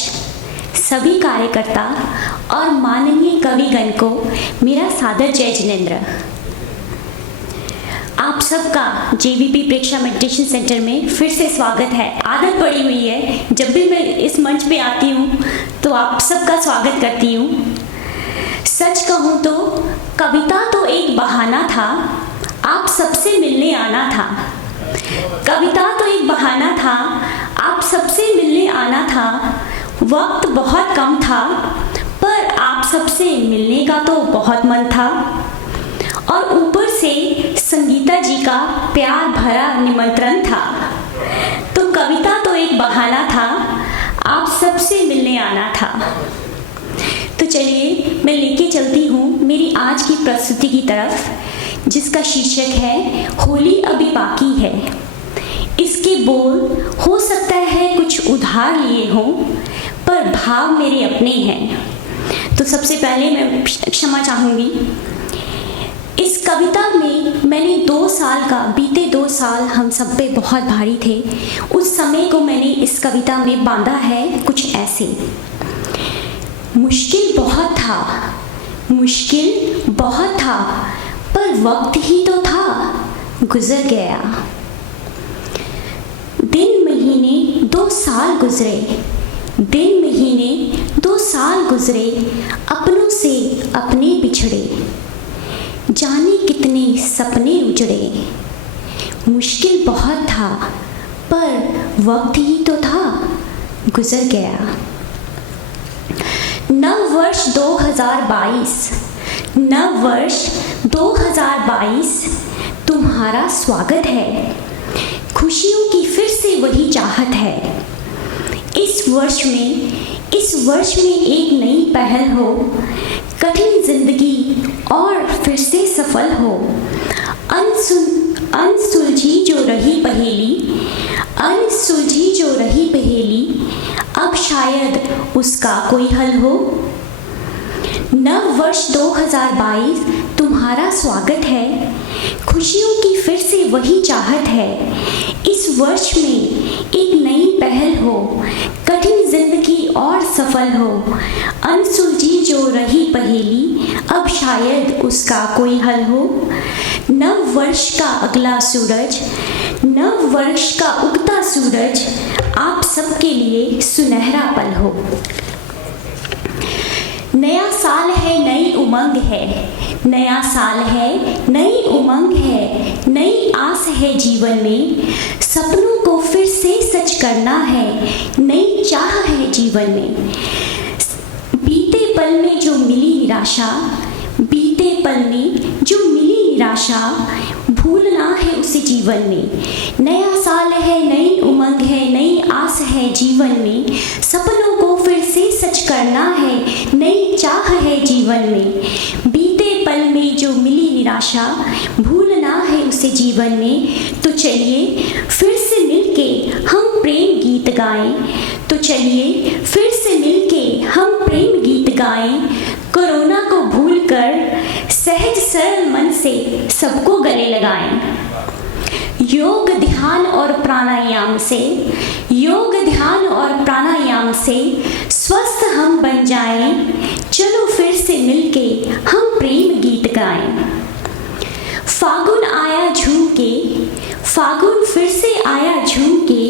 सभी कार्यकर्ता और माननीय कविगण को मेरा सादर जय जिनेंद्र। आप सबका जेवीपी प्रेक्षा मेडिटेशन सेंटर में फिर से स्वागत है। आदत पड़ी हुई है, जब भी मैं इस मंच पे आती हूँ तो आप सबका स्वागत करती हूँ। सच कहूँ तो कविता तो एक बहाना था, आप सबसे मिलने आना था। कविता तो एक बहाना था, आप सबसे मिलने आना था। वक्त बहुत कम था, पर आप सबसे मिलने का तो बहुत मन था। और ऊपर से संगीता जी का प्यार भरा निमंत्रण था। तो कविता तो एक बहाना था, आप सबसे मिलने आना था। तो चलिए मैं लेके चलती हूँ मेरी आज की प्रस्तुति की तरफ, जिसका शीर्षक है होली अभी बाकी है। इसके बोल हो सकता है कुछ उधार लिए हों, पर भाव मेरे अपने हैं। तो सबसे पहले मैं क्षमा चाहूँगी। इस कविता में मैंने 2 साल का, बीते 2 साल हम सब पे बहुत भारी थे, उस समय को मैंने इस कविता में बांधा है कुछ ऐसे। मुश्किल बहुत था, मुश्किल बहुत था, पर वक्त ही तो था, गुजर गया। दिन महीने 2 साल गुजरे, दिन महीने 2 साल गुजरे, अपनों से अपने बिछड़े, जाने कितने सपने उजड़े। मुश्किल बहुत था, पर वक्त ही तो था, गुजर गया। नव वर्ष 2022, नव वर्ष 2022 तुम्हारा स्वागत है। खुशियों की फिर से वही चाहत है। इस वर्ष में एक नई पहल हो, कठिन जिंदगी और फिर से सफल हो। अनसुलझी जो रही पहेली, अनसुलझी जो रही पहेली, अब शायद उसका कोई हल हो। नव वर्ष 2022 तुम्हारा स्वागत है। खुशियों की फिर से वही चाहत है। इस वर्ष में एक नई पहल हो, कठिन जिंदगी और सफल हो। अनसुलझी जो रही पहेली, अब शायद उसका कोई हल हो। नव वर्ष का अगला सूरज, नव वर्ष का उगता सूरज, आप सबके लिए सुनहरा पल हो। नया साल है, नई उमंग है, नया साल है, नई उमंग है, नई आस है जीवन में। सपनों को फिर से सच करना है, नई चाह है जीवन में। बीते पल में जो मिली निराशा, बीते पल में जो मिली निराशा, भूलना है उसे जीवन में। नया साल है, नई उमंग है, नई आस है जीवन में। सपनों को फिर से सच करना है, नई चाह है जीवन में। बीते पल में जो मिली निराशा, भूलना है उसे जीवन में। तो चलिए फिर से मिलके हम प्रेम गीत गाएं, तो चलिए फिर से मिलके हम प्रेम गीत गाएं। कोरोना को भूलकर सहज सरल मन से सबको गले लगाएं। योग ध्यान और प्राणायाम से, योग ध्यान और प्राणायाम से स्वस्थ हम बन जाएं। चलो फिर से मिलके हम प्रेम गीत गाएं। फागुन आया झूम के, फागुन फिर से आया झूम के,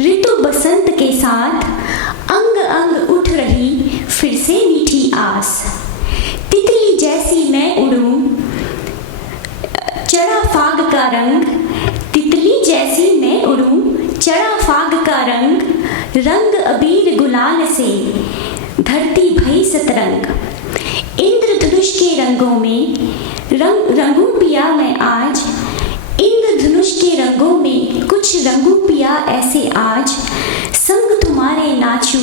ऋतु बसंत के साथ अंग अंग उठ रही फिर से मीठी आस। तितली जैसी मैं उड़ूं, चढ़ा फाग का रंग, तितली जैसी मैं उड़ूं, चढ़ा फाग का रंग, रंग अबीर गुलाल से धरती भई सतरंग। इंद्रधनुष के रंगों में रंगूं पिया मैं आज, इंद्रधनुष के रंगों में कुछ रंगूं पिया ऐसे आज, संग तुम्हारे नाचूं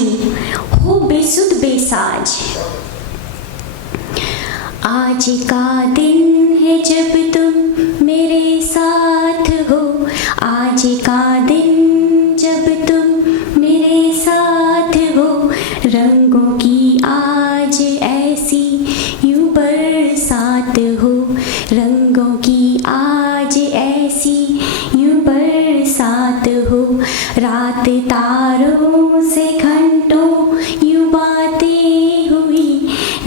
हो बेसुध बेसाज। आज का दिन है जब तुम मेरे साथ हो, आज का दिन जब तुम मेरे साथ हो, रंगों की आज ऐसी यूं बरसात हो, रंगों की आज ऐसी यूं बरसात हो, रात तारों से घंटों यूं बातें हुई,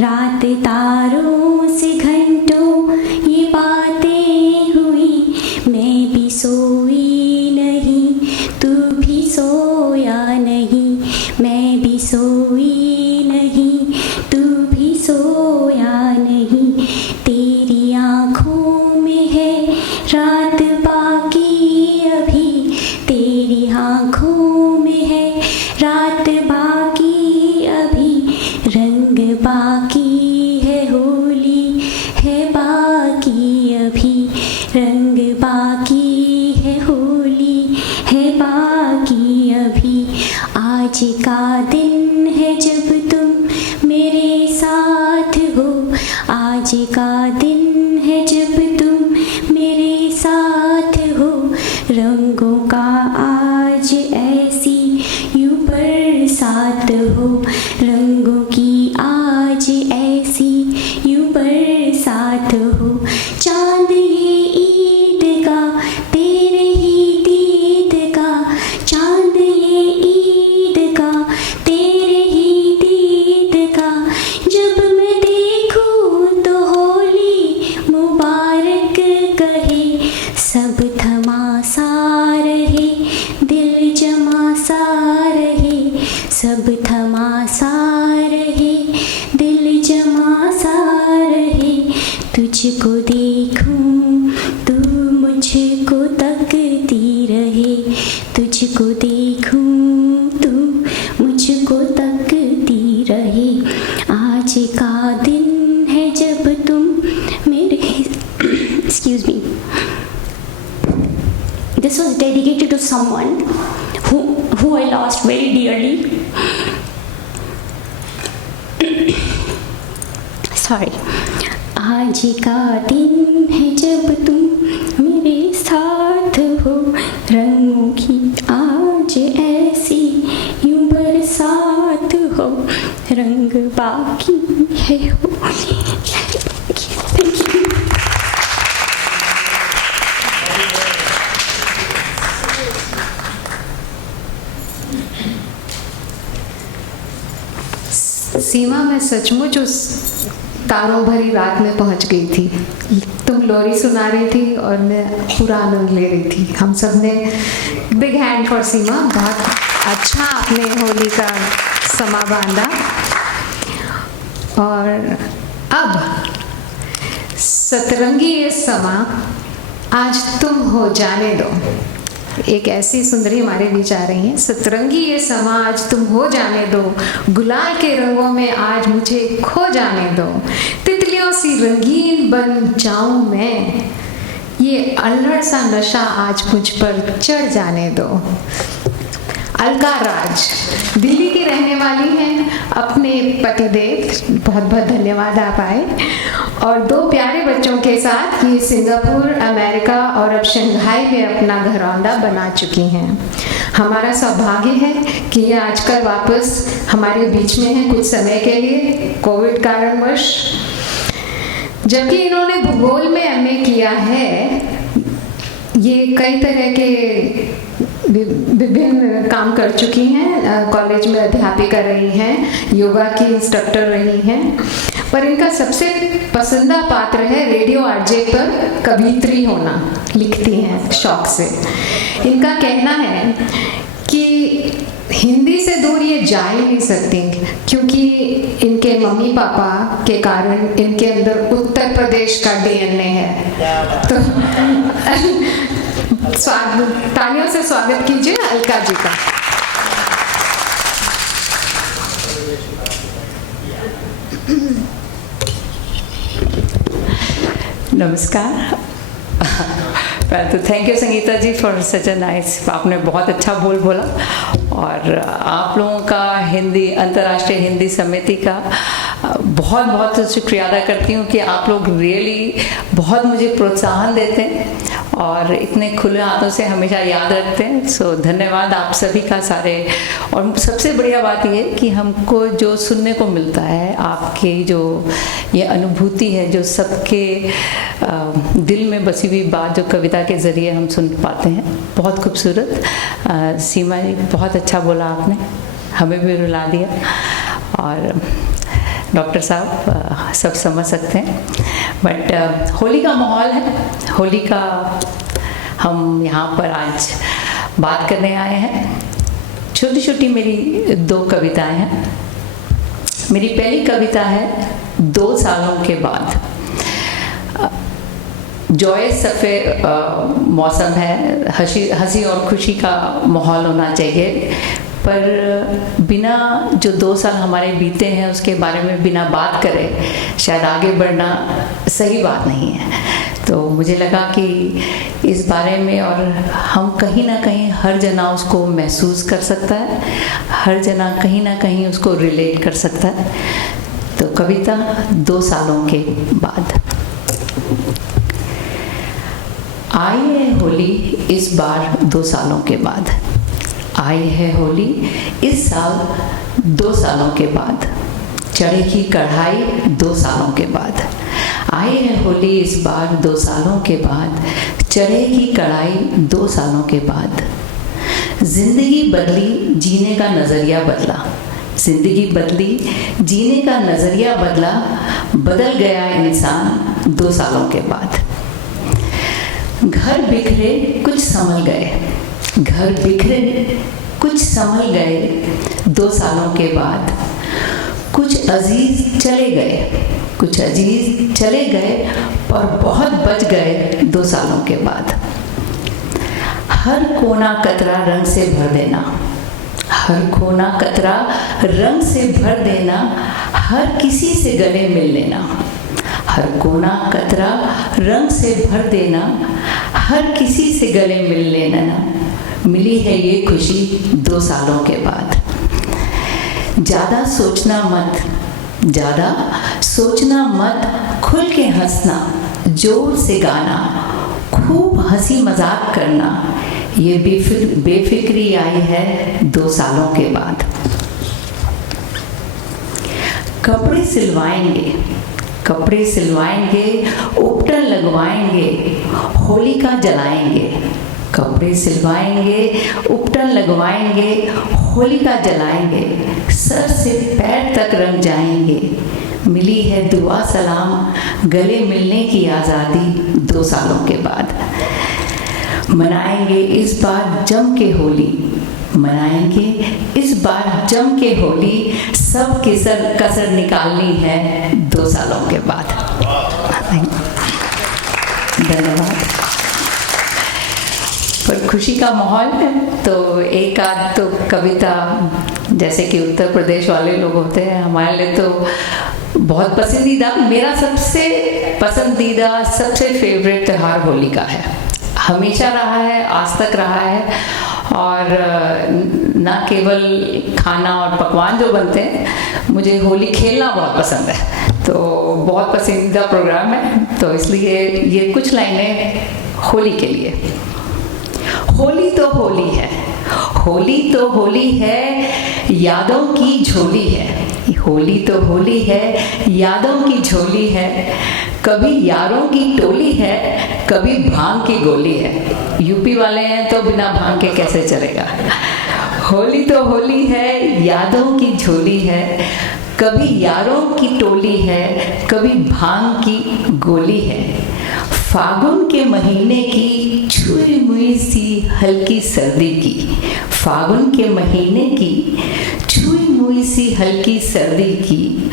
रात तारों से घंटों ये बातें हुई, मैं भी सोई नहीं तू भी सोया नहीं, मैं भी सोई नहीं तू भी सोया नहीं, तेरी आँखों में है रात बाकी अभी, तेरी आँखों में है रात बाकी अभी, रंग बाकी है होली है बाकी अभी, रंग बाकी है होली है बाकी अभी, आज का दिन है जब तुम मेरे साथ हो, आज का दिन है जब तुम मेरे साथ हो, रंगों का आज ऐसी यूं बरसात हो, रंगों की आज ऐसी यूं बरसात हो, चांद ये ईद का तेरे ही दीद का, चांद ये ईद का तेरे ही दीद का, जब मैं देखूं तो होली मुबारक कहे, सब थमा सा रहे दिल जमा सा रहे, सब थमा सा रहे दिल जमा सा रहे, तुझको देखूं तू मुझको तकती रहे, तुझको देखूं तू मुझको तकती रहे, आज का दिन है जब तुम मेरे excuse me, this was dedicated to someone who I lost very dearly. Sorry. आज का दिन है जब तुम मेरे साथ हो, रंगों की आज ऐसी यूं बरसात हो, रंग बाकी है होली है बाकी। Thank you. सीमा, मैं सचमुच उस तारों भरी रात में पहुंच गई थी। तुम लोरी सुना रही थी और मैं पूरा आनंद ले रही थी। हम सब ने बिग हैंड फॉर सीमा, बहुत अच्छा आपने होली का समा बांधा। और अब सतरंगी ये समा आज तुम हो जाने दो। एक ऐसी सुंदरी हमारे बीच आ रही हैं। सतरंगी ये समा आज तुम हो जाने दो, गुलाल के रंगों में आज मुझे खो जाने दो, तितलियों सी रंगीन बन जाऊं मैं, ये अल्हड़ सा नशा आज मुझ पर चढ़ जाने दो। अलका राज दिल्ली की रहने वाली हैं। अपने पतिदेव, बहुत बहुत धन्यवाद आप आए, और 2 प्यारे बच्चों के साथ ये सिंगापुर, अमेरिका और अब शंघाई में अपना घरौंदा बना चुकी हैं। हमारा सौभाग्य है कि ये आजकल वापस हमारे बीच में हैं कुछ समय के लिए, कोविड कारणवश। जबकि इन्होंने भूगोल में एमए किया है, ये कई तरह के विभिन्न काम कर चुकी हैं। कॉलेज में अध्यापिका रही हैं, योगा की इंस्ट्रक्टर रही हैं, पर इनका सबसे पसंदीदा पात्र है रेडियो आरजे पर कवियत्री होना। लिखती हैं शौक से। इनका कहना है कि हिंदी से दूर ये जा ही नहीं सकती, क्योंकि इनके मम्मी पापा के कारण इनके अंदर उत्तर प्रदेश का डीएनए है। तो तालियों से स्वागत कीजिए अलका जी का। नमस्कार। तो thank you Sangeeta ji for such a nice, आपने बहुत अच्छा बोला और आप लोगों का हिंदी अंतर्राष्ट्रीय हिंदी समिति का बहुत बहुत शुक्रिया अदा करती हूँ कि आप लोग रियली बहुत मुझे प्रोत्साहन देते हैं और इतने खुले हाथों से हमेशा याद रखते हैं। सो धन्यवाद आप सभी का सारे। और सबसे बढ़िया बात ये है कि हमको जो सुनने को मिलता है, आपके जो ये अनुभूति है जो सबके दिल में बसी हुई बात जो कविता के ज़रिए हम सुन पाते हैं, बहुत खूबसूरत। सीमा जी बहुत अच्छा बोला आपने, हमें भी रुला दिया। और डॉक्टर साहब सब समझ सकते हैं, बट होली का माहौल है, होली का हम यहाँ पर आज बात करने आए हैं। छोटी छोटी मेरी 2 कविताएं हैं। मेरी पहली कविता है 2 सालों के बाद। जॉयस सफ़ेद मौसम है, हंसी और खुशी का माहौल होना चाहिए, पर बिना जो 2 साल हमारे बीते हैं उसके बारे में बिना बात करें शायद आगे बढ़ना सही बात नहीं है। तो मुझे लगा कि इस बारे में, और हम कहीं ना कहीं हर जना उसको महसूस कर सकता है, हर जना कहीं ना कहीं उसको रिलेट कर सकता है। तो कविता 2 सालों के बाद। आई है होली इस बार 2 सालों के बाद, आई है होली इस साल 2 सालों के बाद, चढ़ेगी कढ़ाई 2 सालों के बाद। आई है होली इस बार 2 सालों के बाद, चढ़ेगी कढ़ाई 2 सालों के बाद। जिंदगी बदली, जीने का नज़रिया बदला, जिंदगी बदली, जीने का नज़रिया बदला, बदल गया इंसान 2 सालों के बाद। घर बिखरे कुछ संभल गए, घर बिखरे कुछ संभल गए 2 सालों के बाद। कुछ अजीज चले गए, कुछ अजीज चले गए, पर बहुत बच गए 2 सालों के बाद। हर कोना कतरा रंग से भर देना, हर कोना कतरा रंग से भर देना, हर किसी से गले मिल लेना, हर कोना कतरा रंग से भर देना, हर किसी से गले मिल लेना। मिली है ये खुशी 2 सालों के बाद। ज़्यादा सोचना मत, ज़्यादा सोचना मत, खुल के हंसना, जोर से गाना, खूब हंसी मजाक करना, ये बेफिक्री आई है 2 सालों के बाद। कपड़े सिलवाएंगे, कपड़े सिलवाएंगे, उपटन लगवाएंगे, होलिका जलाएंगे। कपड़े सिलवाएंगे, उपटन लगवाएंगे, होलिका जलाएंगे, सर से पैर तक रंग जाएंगे। मिली है दुआ सलाम, गले मिलने की आज़ादी 2 सालों के बाद। मनाएंगे इस बार जम के होली, मनाएंगे इस बार जम के होली, सब कसर निकालनी है 2 सालों के बाद। धन्यवाद। पर खुशी का माहौल है तो एक आध तो कविता, जैसे कि उत्तर प्रदेश वाले लोग होते हैं, हमारे लिए तो बहुत पसंदीदा, मेरा सबसे पसंदीदा सबसे फेवरेट त्यौहार होली का है। हमेशा रहा है, आज तक रहा है। और ना केवल खाना और पकवान जो बनते हैं, मुझे होली खेलना बहुत पसंद है, तो बहुत पसंदीदा प्रोग्राम है। तो इसलिए ये कुछ लाइनें होली के लिए। होली तो होली है, होली तो होली है, यादों की झोली है। होली तो होली है, यादों की झोली है, कभी यारों की टोली है, कभी भांग की गोली है। यूपी वाले हैं तो बिना भांग के कैसे चलेगा। होली तो होली है, यादों की झोली है, कभी यारों की टोली है, कभी भांग की गोली है। फागुन के महीने की छुई मुई सी हल्की सर्दी की, फागुन के महीने की छुई मुई सी हल्की सर्दी की।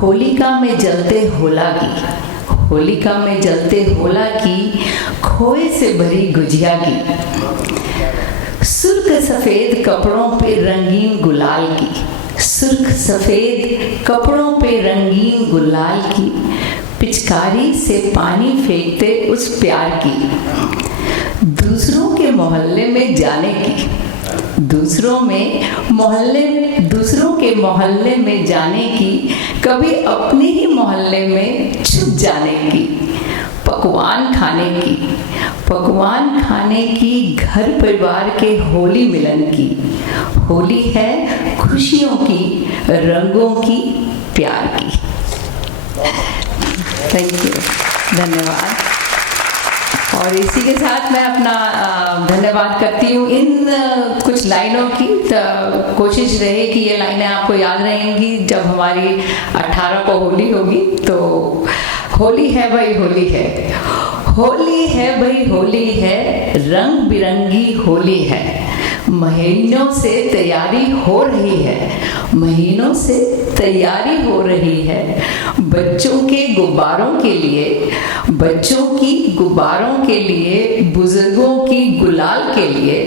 होलिका में जलते होला की, होलिका में जलते होला की, खोए से भरी गुजिया की। सुर्ख सफ़ेद कपड़ों पे रंगीन गुलाल की, सुर्ख सफ़ेद कपड़ों पे रंगीन गुलाल की। पिचकारी से पानी फेंकते उस प्यार की, दूसरों के मोहल्ले में जाने की, दूसरों के मोहल्ले में जाने की, कभी अपने ही मोहल्ले में छुप जाने की, पकवान खाने की, घर परिवार के होली मिलन की। होली है खुशियों की, रंगों की, प्यार की। थैंक यू, धन्यवाद। और इसी के साथ मैं अपना धन्यवाद करती हूँ इन कुछ लाइनों की। कोशिश रहे कि ये लाइनें आपको याद रहेंगी जब हमारी 18 को होली होगी। तो होली है भाई होली है, होली है भाई होली है, रंग बिरंगी होली है, महीनों से तैयारी हो रही है, महीनों से तैयारी हो रही है, बच्चों के गुब्बारों के लिए, बच्चों की गुब्बारों के लिए, बुजुर्गों की गुलाल के लिए,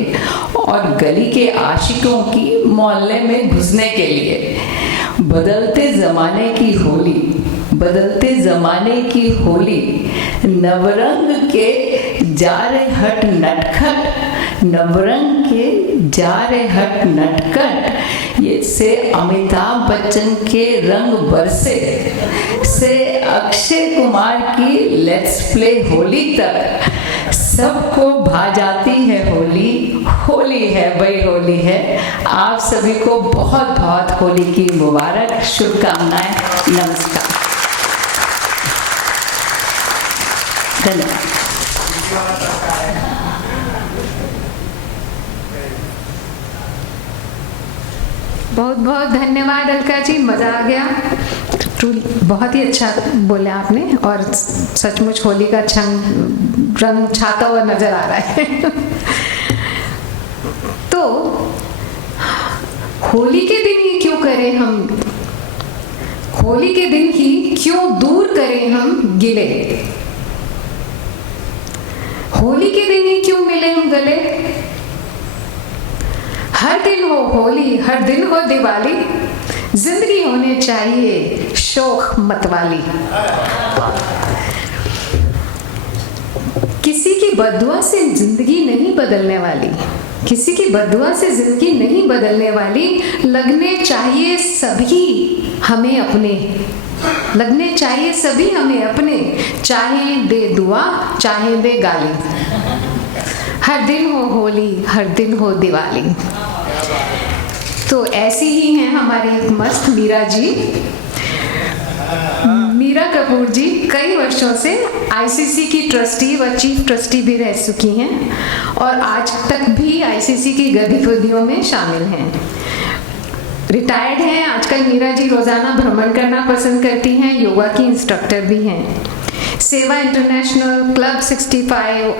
और गली के आशिकों की मोहल्ले में घुसने के लिए। बदलते ज़माने की होली, बदलते ज़माने की होली, नवरंग के जा रहे हट नटखट, नवरंग के जा रहे हट नटखट, ये से अमिताभ बच्चन के रंग बरसे, से अक्षय कुमार की लेट्स प्ले होली तक, सबको भा जाती है होली। होली है भाई होली है। आप सभी को बहुत बहुत होली की मुबारक, शुभकामनाएं, नमस्कार, धन्यवाद। बहुत बहुत धन्यवाद अलका जी, मज़ा आ गया। बहुत ही अच्छा बोले आपने, और सचमुच होली का रंग छाता हुआ नजर आ रहा है। तो होली के दिन ही क्यों करें हम, होली के दिन ही क्यों दूर करें हम गिले, होली के दिन ही क्यों मिले हम गले। हर दिन हो होली, हर दिन हो दिवाली, जिंदगी होने चाहिए शोक मतवाली। किसी की बददुआ से जिंदगी नहीं बदलने वाली, किसी की बददुआ से जिंदगी नहीं बदलने वाली। लगने चाहिए सभी हमें अपने, लगने चाहिए सभी हमें अपने, चाहे दे दुआ चाहे दे गाली। हर दिन हो होली, हर दिन हो दिवाली। तो ऐसी ही हैं हमारी एक मस्त मीरा जी। मीरा कपूर जी कई वर्षों से आईसीसी की ट्रस्टी व चीफ ट्रस्टी भी रह चुकी हैं, और आज तक भी आईसीसी की गतिविधियों में शामिल हैं। रिटायर्ड हैं आजकल मीरा जी, रोज़ाना भ्रमण करना पसंद करती हैं, योगा की इंस्ट्रक्टर भी हैं। सेवा इंटरनेशनल, क्लब 65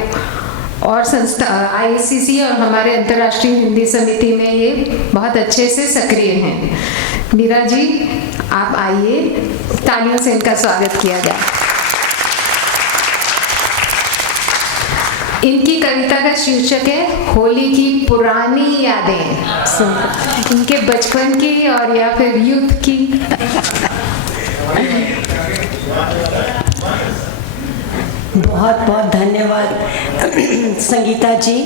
और संस्था आईसीसी और हमारे अंतर्राष्ट्रीय हिंदी समिति में ये बहुत अच्छे से सक्रिय हैं। मीरा जी आप आइए, तालियों से इनका स्वागत किया जाए। इनकी कविता का शीर्षक है होली की पुरानी यादें, इनके बचपन की और या फिर यूथ की। बहुत बहुत धन्यवाद संगीता जी,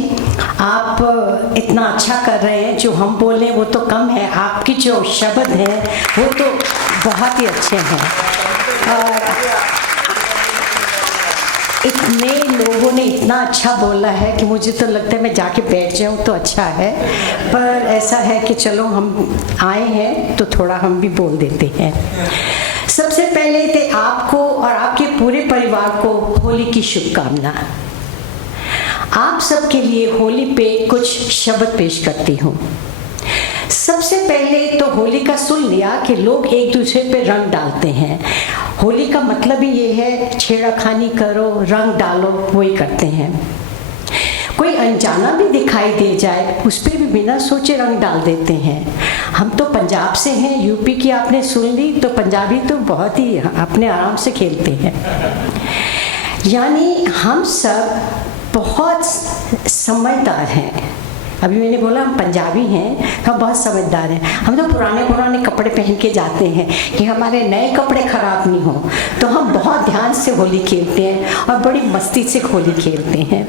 आप इतना अच्छा कर रहे हैं। जो हम बोलें वो तो कम है, आपके जो शब्द हैं वो तो बहुत ही अच्छे हैं। और इतने लोगों ने इतना अच्छा बोला है कि मुझे तो लगता है मैं जाके बैठ जाऊँ तो अच्छा है, पर ऐसा है कि चलो हम आए हैं तो थोड़ा हम भी बोल देते हैं। सबसे पहले तो आपको और आपके पूरे परिवार को होली की शुभकामना। आप सबके लिए होली पे कुछ शब्द पेश करती हूँ। सबसे पहले तो होली का सुन लिया कि लोग एक दूसरे पे रंग डालते हैं। होली का मतलब ही ये है छेड़खानी करो, रंग डालो, वही करते हैं। कोई अनजाना भी दिखाई दे जाए उस पर भी बिना सोचे रंग डाल देते हैं। हम तो पंजाब से हैं, यूपी की आपने सुन ली तो पंजाबी तो बहुत ही अपने आराम से खेलते हैं। यानी हम सब बहुत समझदार हैं, अभी मैंने बोला हम पंजाबी हैं, हम बहुत समझदार हैं। हम तो पुराने कपड़े पहन के जाते हैं कि हमारे नए कपड़े खराब नहीं हो, तो हम बहुत ध्यान से होली खेलते हैं और बड़ी मस्ती से होली खेलते हैं।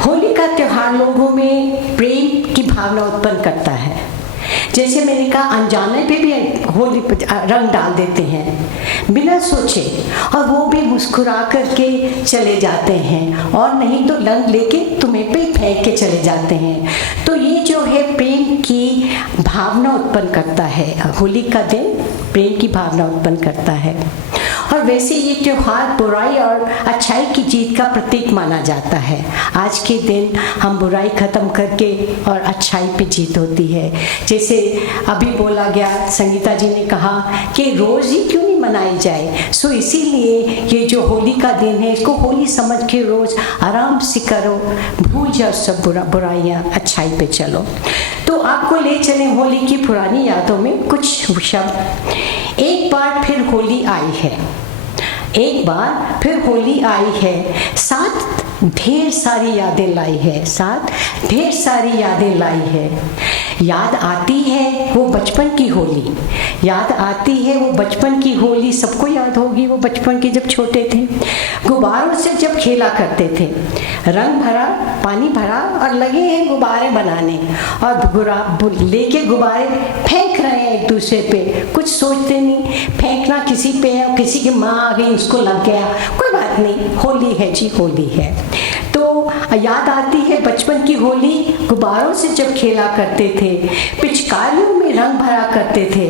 होली का त्यौहार लोगों में प्रेम की भावना उत्पन्न करता है। जैसे मैंने कहा, अनजाने पे भी होली रंग डाल देते हैं बिना सोचे, और वो भी मुस्कुरा करके चले जाते हैं, और नहीं तो रंग लेके तुम्हें पे फेंक के चले जाते हैं। तो ये जो है प्रेम की भावना उत्पन्न करता है, होली का दिन प्रेम की भावना उत्पन्न करता है। और वैसे ये त्यौहार बुराई और अच्छाई की जीत का प्रतीक माना जाता है। आज के दिन हम बुराई खत्म करके और अच्छाई पे जीत होती है। जैसे अभी बोला गया, संगीता जी ने कहा कि रोज़ ही क्यों नहीं मनाई जाए, सो इसीलिए ये जो होली का दिन है, इसको होली समझ के रोज़ आराम से करो, भूल जाओ सब बुराइयाँ, अच्छाई पे चलो। तो आपको ले चले होली की पुरानी यादों में कुछ शब्द। एक बार फिर होली आई है, एक बार फिर होली आई है, साथ ढेर सारी यादें लाई है, साथ ढेर सारी यादें लाई है। याद आती है वो बचपन की होली, याद आती है वो बचपन की होली। सबको याद होगी वो बचपन के जब छोटे थे, गुब्बारों से जब खेला करते थे, रंग भरा, पानी भरा और लगे हैं गुब्बारे बनाने, और लेके गुब्बारे फेंक रहे हैं एक दूसरे पे, कुछ सोचते नहीं। फेंकना किसी पे है, किसी की माँ आ गई उसको लग गया, कोई बात नहीं, होली है जी, होली है। तो याद आती है बचपन की होली, गुब्बारों से जब खेला करते थे, पिचकारियों में रंग भरा करते थे।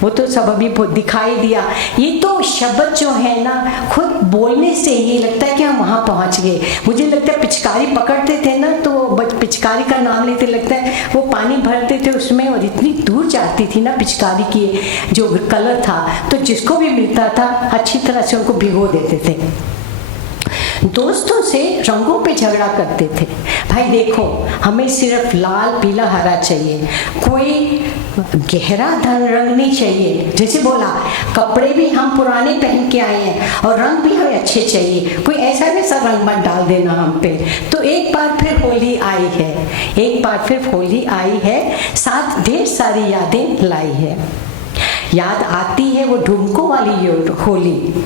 वो तो सब अभी दिखाई दिया। ये तो शब्द जो है ना, खुद बोलने से ये लगता है कि हम वहाँ पहुँच गए। मुझे लगता है पिचकारी पकड़ते थे ना, तो पिचकारी का नाम लेते, लगता है वो पानी भरते थे उसमें, और इतनी दूर जाती थी ना पिचकारी की जो कलर था, तो जिसको भी मिलता था अच्छी तरह से उनको भिगो देते थे। दोस्तों से रंगों पे झगड़ा करते थे, भाई देखो हमें सिर्फ लाल पीला हरा चाहिए, कोई गहरा रंग नहीं चाहिए। जैसे बोला, कपड़े भी हम पुराने पहन के आए हैं और रंग भी हमें अच्छे चाहिए, कोई ऐसा वैसा रंग मत डाल देना हम पे। तो एक बार फिर होली आई है, एक बार फिर होली आई है, साथ ढेर सारी यादें लाई है। याद आती है वो ढुमकों वाली होली,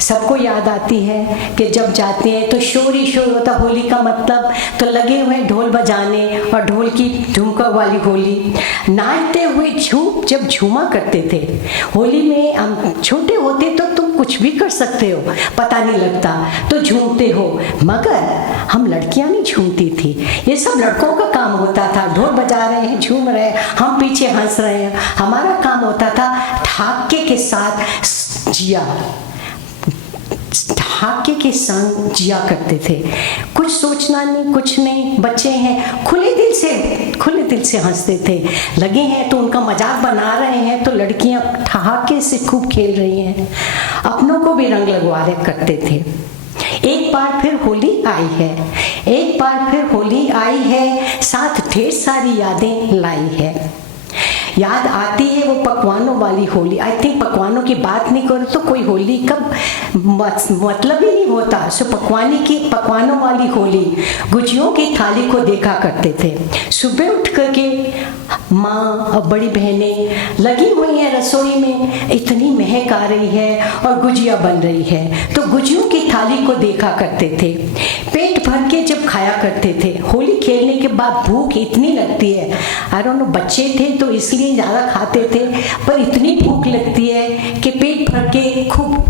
सबको याद आती है कि जब जाते हैं तो शोर ही शोर होता। होली का मतलब तो लगे हुए ढोल बजाने, और ढोल की ढुमका वाली होली, नाचते हुए जब झूमा करते थे। होली में हम छोटे होते तो तुम कुछ भी कर सकते हो, पता नहीं लगता, तो झूमते हो, मगर हम लड़कियां नहीं झूमती थी, ये सब लड़कों का काम होता था। ढोल बजा रहे हैं, झूम रहे हैं, हम पीछे हंस रहे हैं, हमारा काम होता था ठाके के साथ जिया, ढाके के संग जिया करते थे। कुछ सोचना नहीं, कुछ नहीं, बच्चे हैं, खुले दिल से हंसते थे। लगे हैं तो उनका मजाक बना रहे हैं, तो लड़कियां ठहाके से खूब खेल रही हैं, अपनों को भी रंग लगवा रहे करते थे। एक बार फिर होली आई है, एक बार फिर होली आई है, साथ ढेर सारी यादें लाई है। याद आती है वो पकवानों वाली होली। आई थिंक पकवानों की बात नहीं करो तो कोई होली का मतलब ही नहीं होता। सो पकवानों वाली होली, गुजियों की थाली को देखा करते थे। सुबह उठ करके माँ और बड़ी बहनें लगी हुई हैं रसोई में, इतनी महक आ रही है और गुजिया बन रही है, तो गुजियों की थाली को देखा करते थे। पेट भर के जब खाया करते थे। होली खेलने के बाद भूख इतनी लगती है, आई डोंट नो, बच्चे थे तो इसलिए ज़्यादा खाते थे, पर इतनी भूख लगती है कि पेट भर के खूब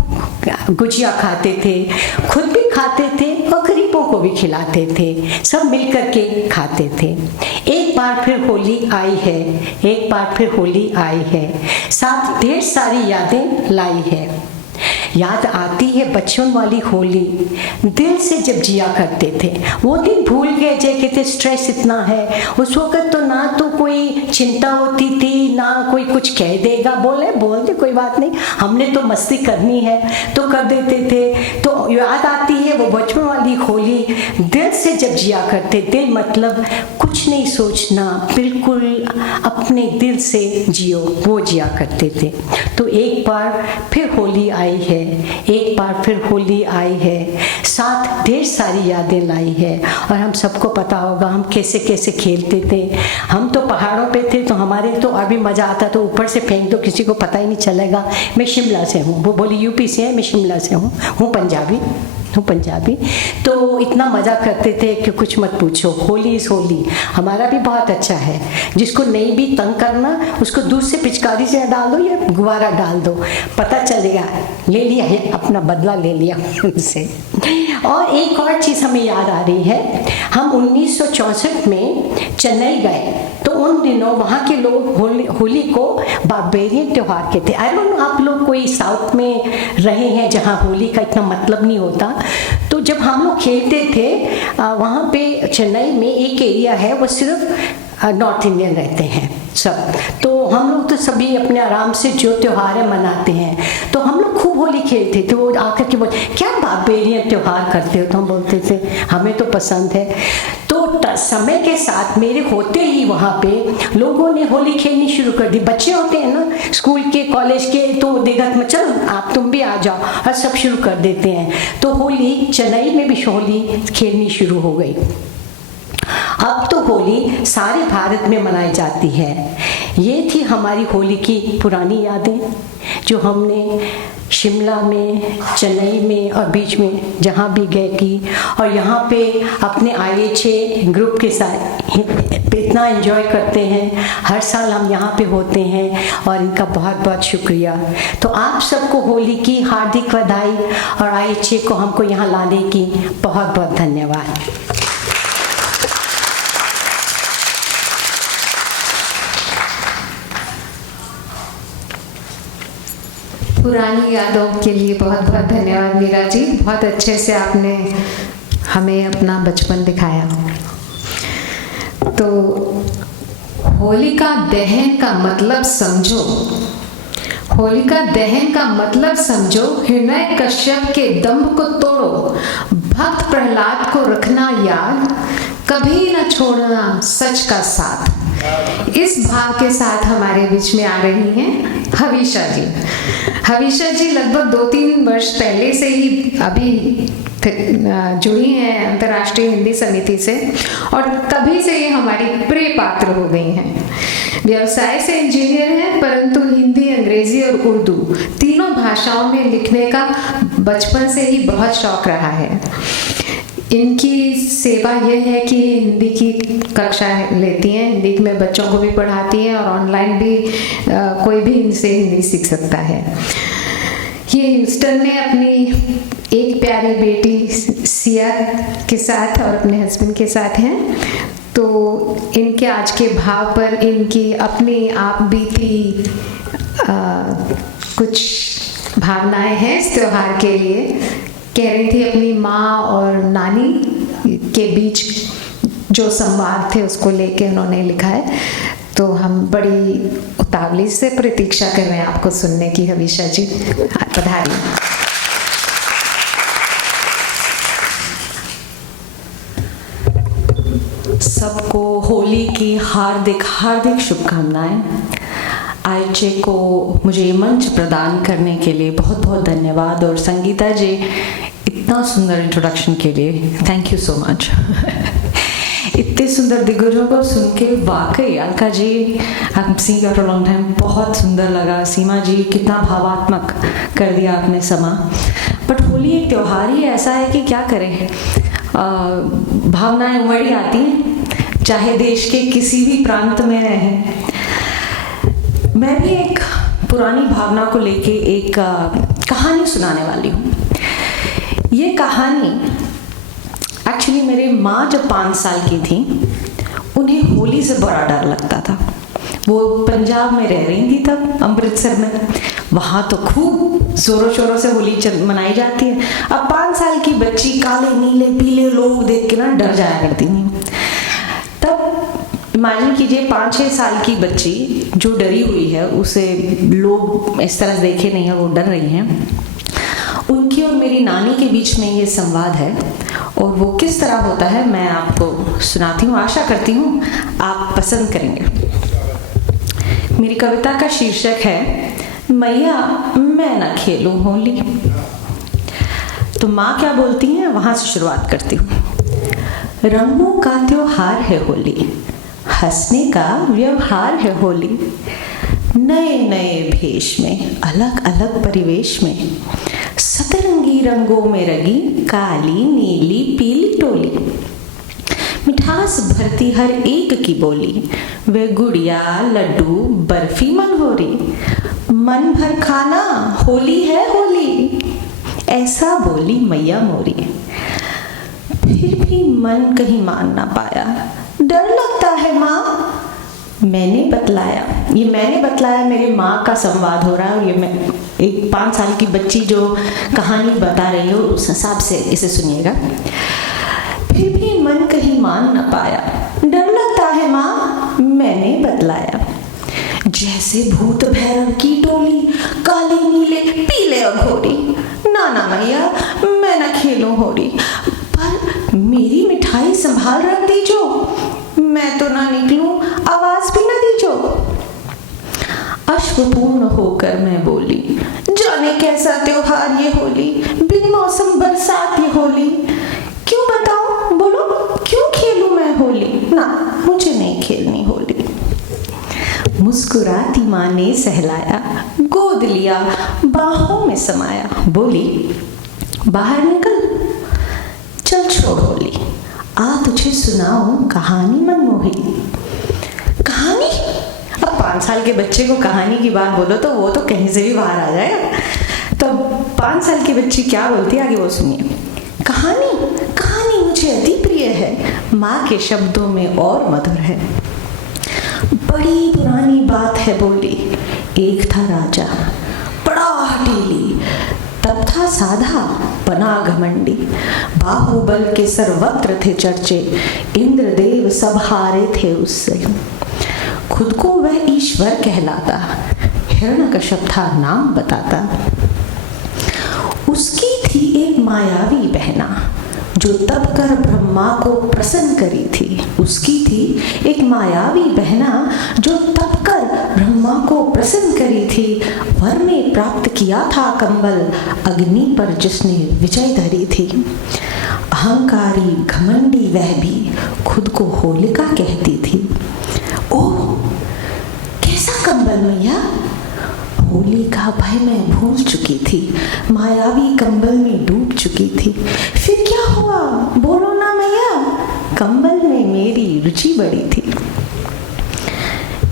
गुजिया खाते थे, खुद भी खाते थे और गरीबों को भी खिलाते थे, सब मिल कर के खाते थे। एक बार फिर होली आई है, एक बार फिर होली आई है, साथ ढेर सारी यादें लाई है। याद आती है बचपन वाली होली, दिल से जब जिया करते थे। वो दिन भूल गए, जैसे कहते स्ट्रेस इतना है। उस वक्त तो ना तो कोई चिंता होती थी, ना कोई कुछ कह देगा, बोल दे कोई बात नहीं, हमने तो मस्ती करनी है तो कर देते थे। तो याद आती है वो बचपन वाली होली, दिल से जब जिया करते। दिल मतलब कुछ नहीं सोचना, बिल्कुल अपने दिल से जियो, वो जिया करते थे। तो एक बार फिर होली आई है, एक बार फिर होली आई है, साथ ढेर सारी यादें लाई है। और हम सबको पता होगा हम कैसे कैसे खेलते थे। हम तो पहाड़ों पे थे तो हमारे तो अभी मज़ा आता, तो ऊपर से फेंक दो किसी को पता ही नहीं चलेगा। मैं शिमला से हूँ, वो बोली यूपी से है, मैं शिमला से हूँ पंजाबी। तो इतना मज़ा करते थे कि कुछ मत पूछो। होली इज़ होली हमारा भी बहुत अच्छा है। जिसको नहीं भी तंग करना उसको दूर से पिचकारी से डाल दो या गुब्बारा डाल दो, पता चलेगा ले लिया है, अपना बदला ले लिया उनसे। और एक और चीज़ हमें याद आ रही है, हम 1964 में चेन्नई गए तो उन दिनों वहाँ के लोग होली को बार्बेरियन त्यौहार कहते। आई डोंट नो आप लोग कोई साउथ में रहे हैं जहाँ होली का इतना मतलब नहीं होता। तो जब हम लोग खेलते थे वहाँ पे चेन्नई में एक एरिया है वो सिर्फ नॉर्थ इंडियन रहते हैं सब। तो हम लोग तो सभी अपने आराम से जो त्यौहार है मनाते हैं। तो हम लोग खूब होली खेलते थे। वो आकर के बोल क्या बार्बेरियन त्यौहार करते हो, तो हम बोलते थे हमें तो पसंद है। तो समय के साथ मेरे होते ही वहाँ पे लोगों ने होली खेलनी शुरू कर दी। बच्चे होते हैं ना स्कूल के कॉलेज के, तो देखा मैं चलो आप तुम भी आ जाओ और सब शुरू कर देते हैं। तो होली चेन्नई में भी होली खेलनी शुरू हो गई। अब तो होली सारे भारत में मनाई जाती है। ये थी हमारी होली की पुरानी यादें जो हमने शिमला में, चेन्नई में और बीच में जहाँ भी गए की। और यहाँ पे अपने IHA ग्रुप के साथ इतना एंजॉय करते हैं। हर साल हम यहाँ पे होते हैं और इनका बहुत बहुत शुक्रिया। तो आप सबको होली की हार्दिक बधाई और IHA को हमको यहाँ लाने की बहुत बहुत धन्यवाद। पुरानी यादों के लिए बहुत बहुत धन्यवाद मीरा जी। बहुत अच्छे से आपने हमें अपना बचपन दिखाया। तो होलिका दहन का मतलब समझो, होलिका दहन का मतलब समझो, हिरण्य कश्यप के दंभ को तोड़ो, भक्त प्रहलाद को रखना याद, कभी न छोड़ना सच का साथ। इस भाव के साथ हमारे बीच में आ रही हैं हवीशा जी। हवीशा जी लगभग 2-3 वर्ष पहले से ही अभी जुड़ी हैं अंतर्राष्ट्रीय हिंदी समिति से और तभी से ये हमारी प्रिय पात्र हो गई हैं। व्यवसाय से इंजीनियर हैं परंतु हिंदी, अंग्रेजी और उर्दू तीनों भाषाओं में लिखने का बचपन से ही बहुत शौक रहा है। इनकी सेवा यह है कि हिंदी की कक्षा लेती हैं, हिंदी में बच्चों को भी पढ़ाती हैं और ऑनलाइन भी कोई भी इनसे हिंदी सीख सकता है। ये ह्यूस्टन में अपनी एक प्यारी बेटी सिया के साथ और अपने हस्बैंड के साथ हैं। तो इनके आज के भाव पर इनकी अपनी आप बीती कुछ भावनाएं हैं इस त्योहार के लिए। कह रही थी अपनी माँ और नानी के बीच जो संवाद थे उसको लेके उन्होंने लिखा है। तो हम बड़ी उतावली से प्रतीक्षा कर रहे हैं आपको सुनने की। हवीशा जी पधारिए। सबको होली की हार्दिक हार्दिक शुभकामनाएं। IHA को मुझे ये मंच प्रदान करने के लिए बहुत बहुत धन्यवाद और संगीता जी इतना सुंदर इंट्रोडक्शन के लिए थैंक यू सो मच। इतने सुंदर दिग्गजों को सुन के वाकई Alka ji I seeing you for a long time, बहुत सुंदर लगा। सीमा जी कितना भावात्मक कर दिया आपने समा। बट होली एक त्यौहार ही ऐसा है कि क्या करें, भावनाएं उमड़ी आती हैं चाहे देश के किसी भी प्रांत में रहें। मैं भी एक पुरानी भावना को लेके एक कहानी सुनाने वाली हूँ। ये कहानी एक्चुअली मेरी माँ जब 5 साल की थी उन्हें होली से बड़ा डर लगता था। वो पंजाब में रह रही थी तब, अमृतसर में। वहाँ तो खूब जोरों शोरों से होली मनाई जाती है। अब 5 साल की बच्ची काले नीले पीले लोग देख के ना डर जाया करती थी। तब इमेजिन कीजिए 5-6 साल की बच्ची जो डरी हुई है, उसे लोग इस तरह देखे नहीं है, वो डर रही हैं। उनकी और मेरी नानी के बीच में ये संवाद है और वो किस तरह होता है मैं आपको सुनाती हूँ। आशा करती हूँ आप पसंद करेंगे। मेरी कविता का शीर्षक है मैया मैं न खेलूं होली। तो माँ क्या बोलती हैं, वहाँ से शुरुआत करती हूँ। रंगों का त्योहार है होली, हंसने का व्यवहार है होली, नए नए भेष में, अलग अलग परिवेश में, सतरंगी रंगों में रंगी काली नीली पीली टोली, मिठास भरती हर एक की बोली, वे गुड़िया लड्डू बर्फी मनहोरी, मन भर खाना होली है होली, ऐसा बोली मैया मोरी। फिर भी मन कहीं मान ना पाया, डर लगता है माँ। मैंने बतलाया मेरी माँ का संवाद हो रहा है, और ये मैं एक 5 साल की बच्ची जो कहानी बता रही हो उस हिसाब से इसे सुनिएगा। फिर भी मन कहीं मान न पाया, डर लगता है माँ, मैंने बतलाया। जैसे भूत भैरव की टोली, काले नीले पीले अघोरी, ना मैया मैं न खेलूं होरी, पर मेरी मिठाई संभाल रख दीजो, मैं तो ना निकलूं आवाज भी न दीजो। अश्रुपूर्ण होकर मैं बोली, जाने कैसा त्योहार ये होली, बिन मौसम बरसात ये होली, क्यों बताऊं बोलो क्यों खेलूं मैं होली, ना मुझे नहीं खेलनी होली। मुस्कुराती माँ ने सहलाया, गोद लिया बाहों में समाया, बोली बाहर निकल, चल छोड़ होली, आ तुझे सुनाऊं कहानी मनमोही। कहानी? अब 5 साल के बच्चे को कहानी की बात बोलो तो वो तो कहीं से भी बाहर आ जाएगा। तो 5 साल की बच्ची क्या बोलती है आगे वो सुनिए। कहानी मुझे अति प्रिय है, माँ के शब्दों में और मधुर है। बड़ी पुरानी बात है बोली, एक था राजा बड़ा हठीली, तब था साधा बना घमंडी, बाहुबल के सर्वत्र थे चर्चे, इंद्रदेव सब हारे थे उससे, खुद को वह ईश्वर कहलाता, हिरण्यकश्यप था नाम बताता। उसकी थी एक मायावी बहना, जो तब कर ब्रह्मा को प्रसन्न करी थी। उसकी थी एक मायावी बहना, जो तब कर ब्रह्मा को प्रसन्न करी थी। वर में प्राप्त किया था कंबल, अग्नि पर जिसने विजय धरी थी। अहंकारी घमंडी वह भी खुद को होलिका कहती थी। ओह कैसा कंबल मैया, होली का भय मैं भूल चुकी थी, मायावी कंबल में डूब चुकी थी। फिर क्या हुआ बोलो ना मैया, कंबल में मेरी रुचि बड़ी थी।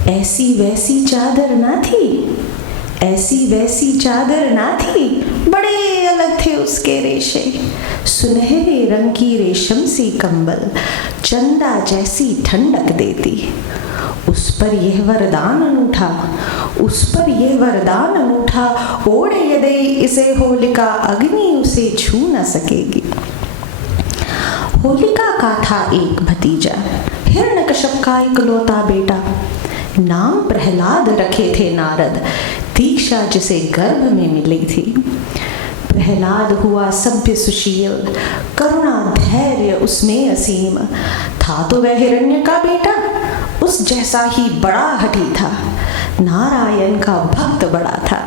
ऐसी वैसी चादर ना थी, ऐसी वैसी चादर ना थी, बड़े अलग थे उसके रेशे, सुनहरे रंग की रेशम सी कंबल, चंदा जैसी ठंडक देती। उस पर यह वरदान अनूठा, उस पर यह वरदान अनूठा, ओढ़े यदि इसे होलिका, अग्नि उसे छू न सकेगी। होलिका का था एक भतीजा, हिरण्यकश्यप का इकलौता बेटा, नाम प्रहलाद रखे थे नारद, दीक्षा जिसे गर्भ में मिली थी। प्रहलाद हुआ सभ्य सुशील, करुणा धैर्य उसमें असीम, था तो वह हिरण्य का बेटा, उस जैसा ही बड़ा हठी था, नारायण का भक्त बड़ा था,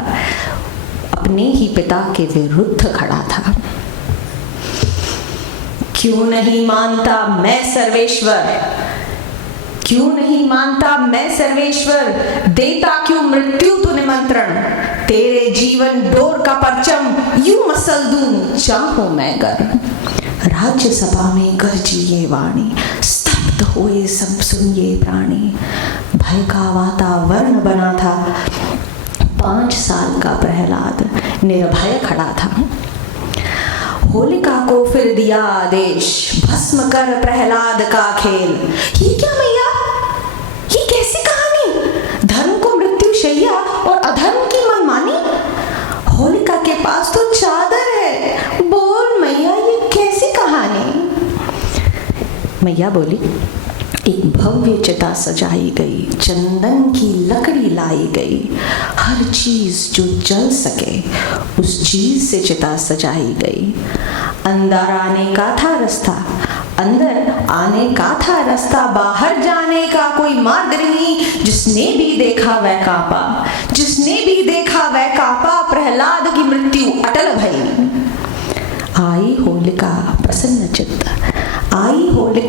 अपने ही पिता के विरुद्ध खड़ा था। क्यों नहीं मानता मैं सर्वेश्वर, क्यों नहीं मानता मैं सर्वेश्वर, देता क्यों मृत्यु तू निमंत्रण, तेरे जीवन डोर का परचम यूं मसल दूं चाहूं मैं गर। राज्यसभा में गरजी ये वाणी, स्तब्ध हुए सब सुन ये प्राणी, भय का वातावरण बना था, 5 साल का प्रहलाद निर्भय खड़ा था। होलिका को फिर दिया आदेश, भस्म कर प्रहलाद का खेल। ये क्या मैया, ये कैसी कहानी, धर्म को मृत्यु शैया और अधर्म की मनमानी। होलिका के पास तो चादर है, बोल मैया ये कैसी कहानी। मैया बोली, एक भव्य चिता सजाई गई, चंदन की लकड़ी लाई गई, हर चीज जो जल सके उस चीज से चिता सजाई गई। अंदर आने का था रास्ता, अंदर आने का था रास्ता, बाहर जाने का कोई मार्ग नहीं। जिसने भी देखा वह कांपा, जिसने भी देखा वह कांपा, प्रहलाद की मृत्यु अटल भई।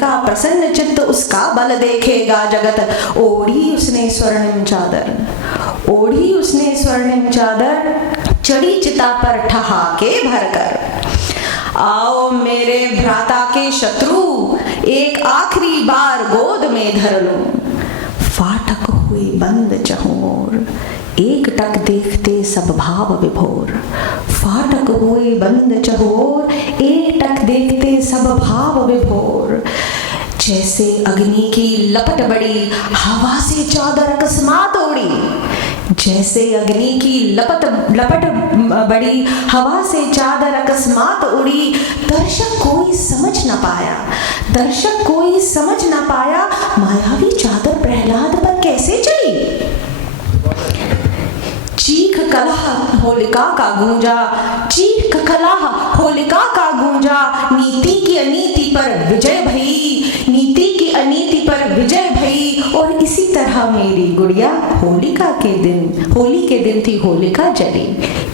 होलिका प्रसन्न चित्त उसका बल देखेगा जगत। ओढ़ी उसने स्वर्णिम चादर, ओढ़ी उसने स्वर्णिम चादर, चढ़ी चिता पर ठहाके भरकर। आओ मेरे भ्राता के शत्रु, एक आखिरी बार गोद में धर लूं। फाटक हुए बंद चहुओर, एक टक देखते सब भाव विभोर। फाटक हुए बंद चहुओर, एक टक देखते सब भाव विभोर। जैसे अग्नि की लपट बड़ी, हवा से चादर अकस्मात ओढ़ी। जैसे अग्नि की लपट बड़ी, हवा से चादर अकस्मात उड़ी। दर्शक कोई समझ न पाया, दर्शक कोई समझ न पाया, मायावी चादर प्रहलाद पर कैसे चढ़ी। चीख कलह होलिका का गूंजा, चीख कलह होलिका का गूंजा। नीति की अनीति पर विजय भई, नीति की अनीति पर विजय भई। और इसी तरह मेरी गुड़िया होलिका के दिन, होली के दिन थी होलिका जली,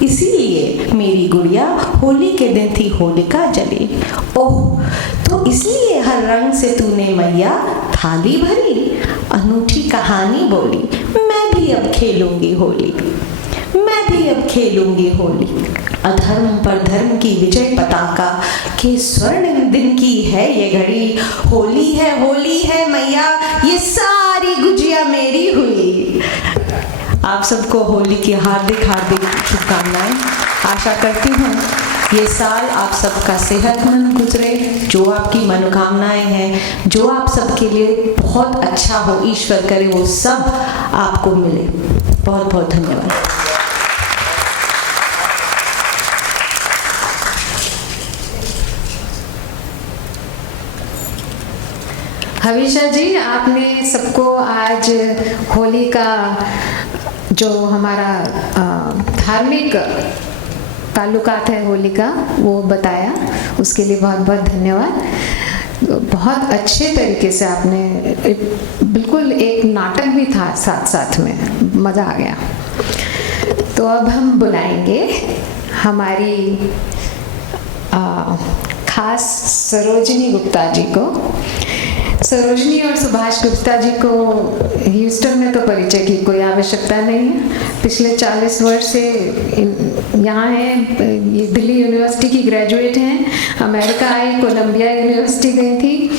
इसीलिए मेरी गुड़िया होली के दिन थी होलिका जली। ओह, तो इसलिए हर रंग से तूने मैया थाली भरी, अनूठी कहानी बोली। मैं भी अब खेलूंगी होली, मैं भी अब खेलूंगी होली। अधर्म पर धर्म की विजय पताका के स्वर्णिम दिन की है ये घड़ी। होली है मैया, ये सारी गुजिया मेरी हुई। आप सबको होली की हार्दिक हार्दिक शुभकामनाएं। आशा करती हूँ ये साल आप सबका सेहतमंद गुजरे, जो आपकी मनोकामनाएं हैं, जो आप सबके लिए बहुत अच्छा हो, ईश्वर करे वो सब आपको मिले। बहुत बहुत धन्यवाद। हवीशा जी, आपने सबको आज होली का जो हमारा धार्मिक ताल्लुकात है होली का, वो बताया, उसके लिए बहुत बहुत धन्यवाद। बहुत अच्छे तरीके से आपने, बिल्कुल एक नाटक भी था साथ साथ में, मज़ा आ गया। तो अब हम बुलाएंगे हमारी खास सरोजनी गुप्ता जी को। सरोजनी और सुभाष गुप्ता जी को ह्यूस्टन में तो परिचय की कोई आवश्यकता नहीं है। पिछले 40 वर्ष से यहाँ हैं। ये दिल्ली यूनिवर्सिटी की ग्रेजुएट हैं, अमेरिका आई, कोलंबिया यूनिवर्सिटी गई थी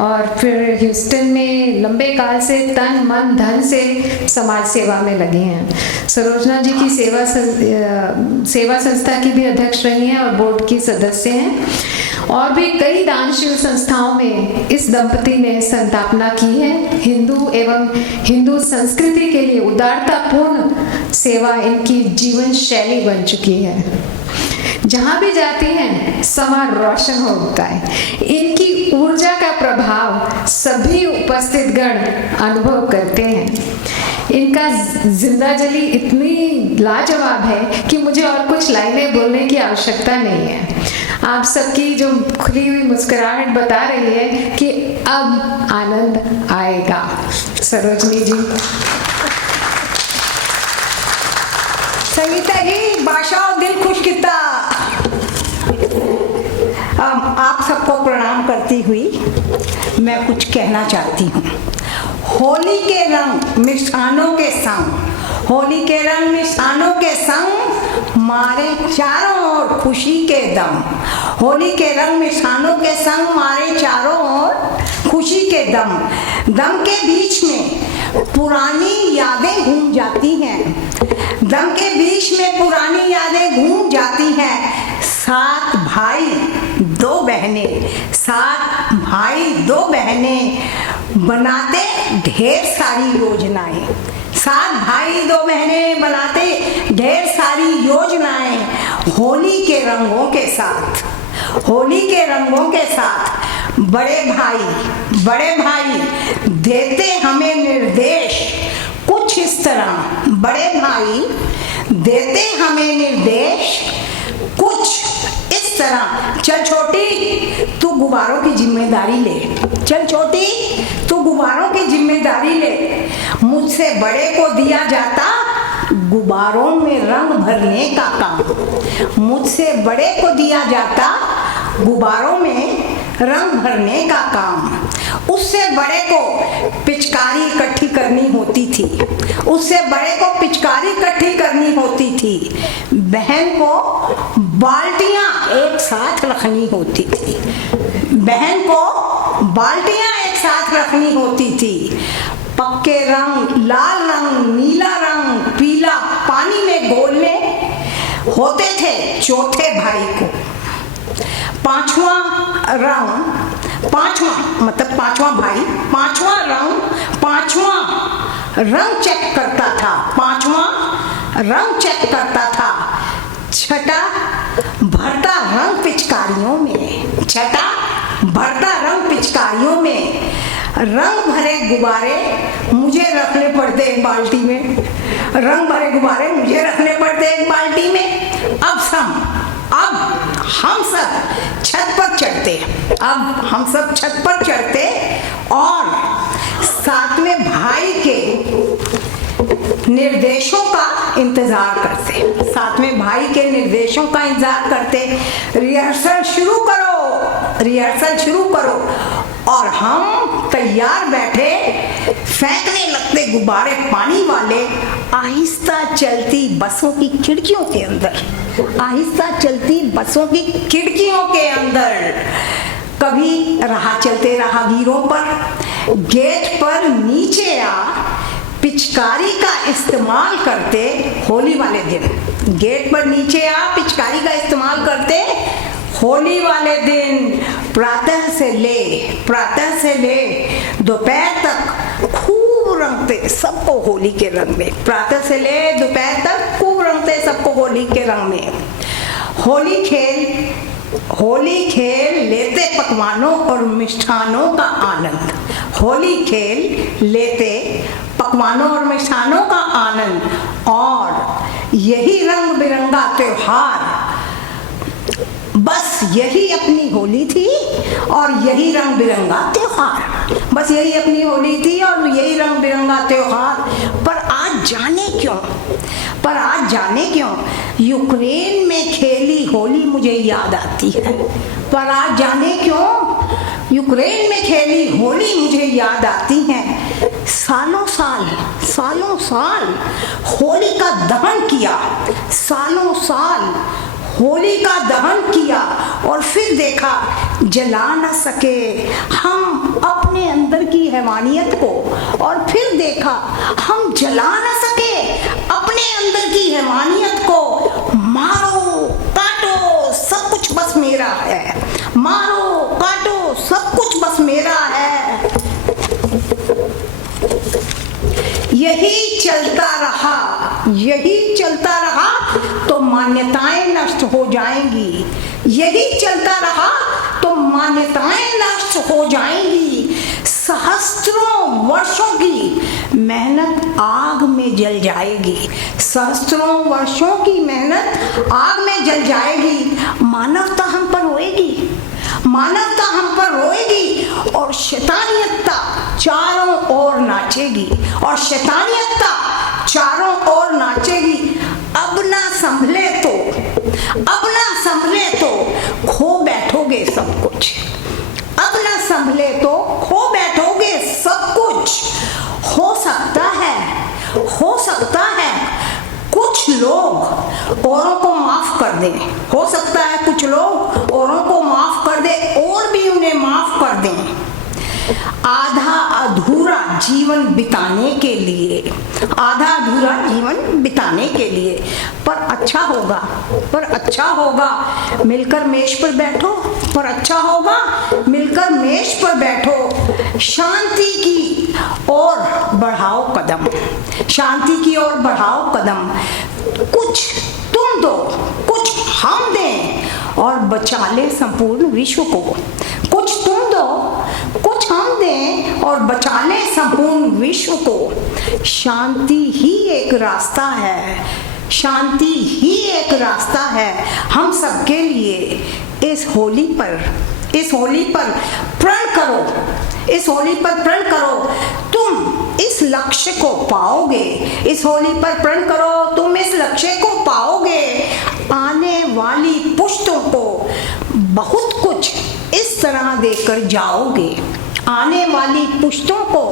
और फिर ह्यूस्टन में लंबे काल से तन मन धन से समाज सेवा में लगी हैं। सरोजना जी की सेवा संस्था की भी अध्यक्ष रही हैं और बोर्ड की सदस्य हैं, और भी कई दानशील संस्थाओं में इस दंपति ने संस्थापना की है। हिंदू एवं हिंदू संस्कृति के लिए उदारतापूर्ण सेवा इनकी जीवन शैली बन चुकी है। जहाँ भी जाती हैं समाज रोशन हो उठता है। इनकी ऊर्जा का प्रभाव सभी उपस्थित गण अनुभव करते हैं। इनका जिंदा जली इतनी लाजवाब है कि मुझे और कुछ लाइनें बोलने की आवश्यकता नहीं है। आप सबकी जो खुली हुई मुस्कुराहट बता रही है कि अब आनंद आएगा। सरोजनी जी। संगीता जी, बादशाह दिल खुश किता। आप सबको प्रणाम करती हुई मैं कुछ कहना चाहती हूँ। होली के रंग मिष्ठानों के संग, होली के रंग मिष्ठानों के संग मारे चारों ओर खुशी के दम। होली के रंग मिष्ठानों के संग मारे चारों ओर खुशी के दम। दम के बीच में पुरानी यादें घूम जाती हैं, दम के बीच में पुरानी यादें घूम जाती हैं। 7 भाई 2 बहनें, 7 भाई 2 बहनें बनाते ढेर सारी योजनाएं। 7 भाई 2 बहनें बनाते ढेर सारी योजनाएं। होली के रंगों के साथ, होली के रंगों के साथ बड़े भाई देते हमें निर्देश कुछ इस तरह। बड़े भाई देते हमें निर्देश कुछ इस तरह। चल छोटी, तू गुब्बारों की जिम्मेदारी ले। चल छोटी, तू गुब्बारों की जिम्मेदारी ले। मुझसे बड़े को दिया जाता गुब्बारों में रंग भरने का काम। मुझसे बड़े को दिया जाता गुब्बारों में रंग भरने का काम। उससे बड़े को पिचकारी इकट्ठी करनी होती थी, उससे बड़े को पिचकारी इकट्ठी करनी होती थी, बहन को बाल्टियां एक साथ रखनी होती थी, बहन को बाल्टियां एक साथ रखनी होती थी। पक्के रंग, लाल रंग, नीला रंग, पीला पानी में घोलने होते थे चौथे भाई को। पांचवा भाई पांचवा रंग चेक करता था, छठा भरता रंग पिचकारियों में, रंग भरे गुब्बारे मुझे रखने पड़ते एक बाल्टी में, अब हम सब छत पर चढ़ते और सातवें भाई के निर्देशों का इंतजार करते, रिहर्सल शुरू करो और हम तैयार बैठे फेंकने लगते गुब्बारे पानी वाले आहिस्ता चलती बसों की खिड़कियों के अंदर। कभी राह चलते राहगीरों पर गेट पर नीचे आ पिचकारी का इस्तेमाल करते, होली वाले दिन गेट पर नीचे आ पिचकारी का इस्तेमाल करते, होली वाले दिन प्रातः से ले दोपहर तक खूब रंगते सबको होली के रंग में, होली खेल लेते पकवानों और मिष्ठानों का आनंद, और यही रंग बिरंगा त्योहार, बस यही अपनी होली थी और यही रंग बिरंगा त्योहार। पर आज जाने क्यों यूक्रेन में खेली होली मुझे याद आती है, सालों साल होली का दहन किया और फिर देखा जला न सके हम अपने अंदर की हैवानियत को, मारो काटो सब कुछ बस मेरा है, यही चलता रहा तो मान्यताएं नष्ट हो जाएंगी, सहस्त्रों वर्षों की मेहनत आग में जल जाएगी, मानवता हम पर रोएगी और शैतानियत चारों ओर नाचेगी, अब ना संभले तो खो बैठोगे सब कुछ, हो सकता है कुछ लोग औरों को माफ कर दें, और भी उन्हें माफ कर दें, आधा अधूरा जीवन बिताने के लिए, पर अच्छा होगा मिलकर मेज पर बैठो, शांति की ओर बढ़ाओ कदम, कुछ तुम दो कुछ हम दें और बचा ले संपूर्ण विश्व को, शांति ही एक रास्ता है हम सबके लिए। इस होली पर प्रण करो तुम इस लक्ष्य को पाओगे, आने वाली पुश्तों को बहुत कुछ इस तरह देकर जाओगे, आने वाली पुश्तों को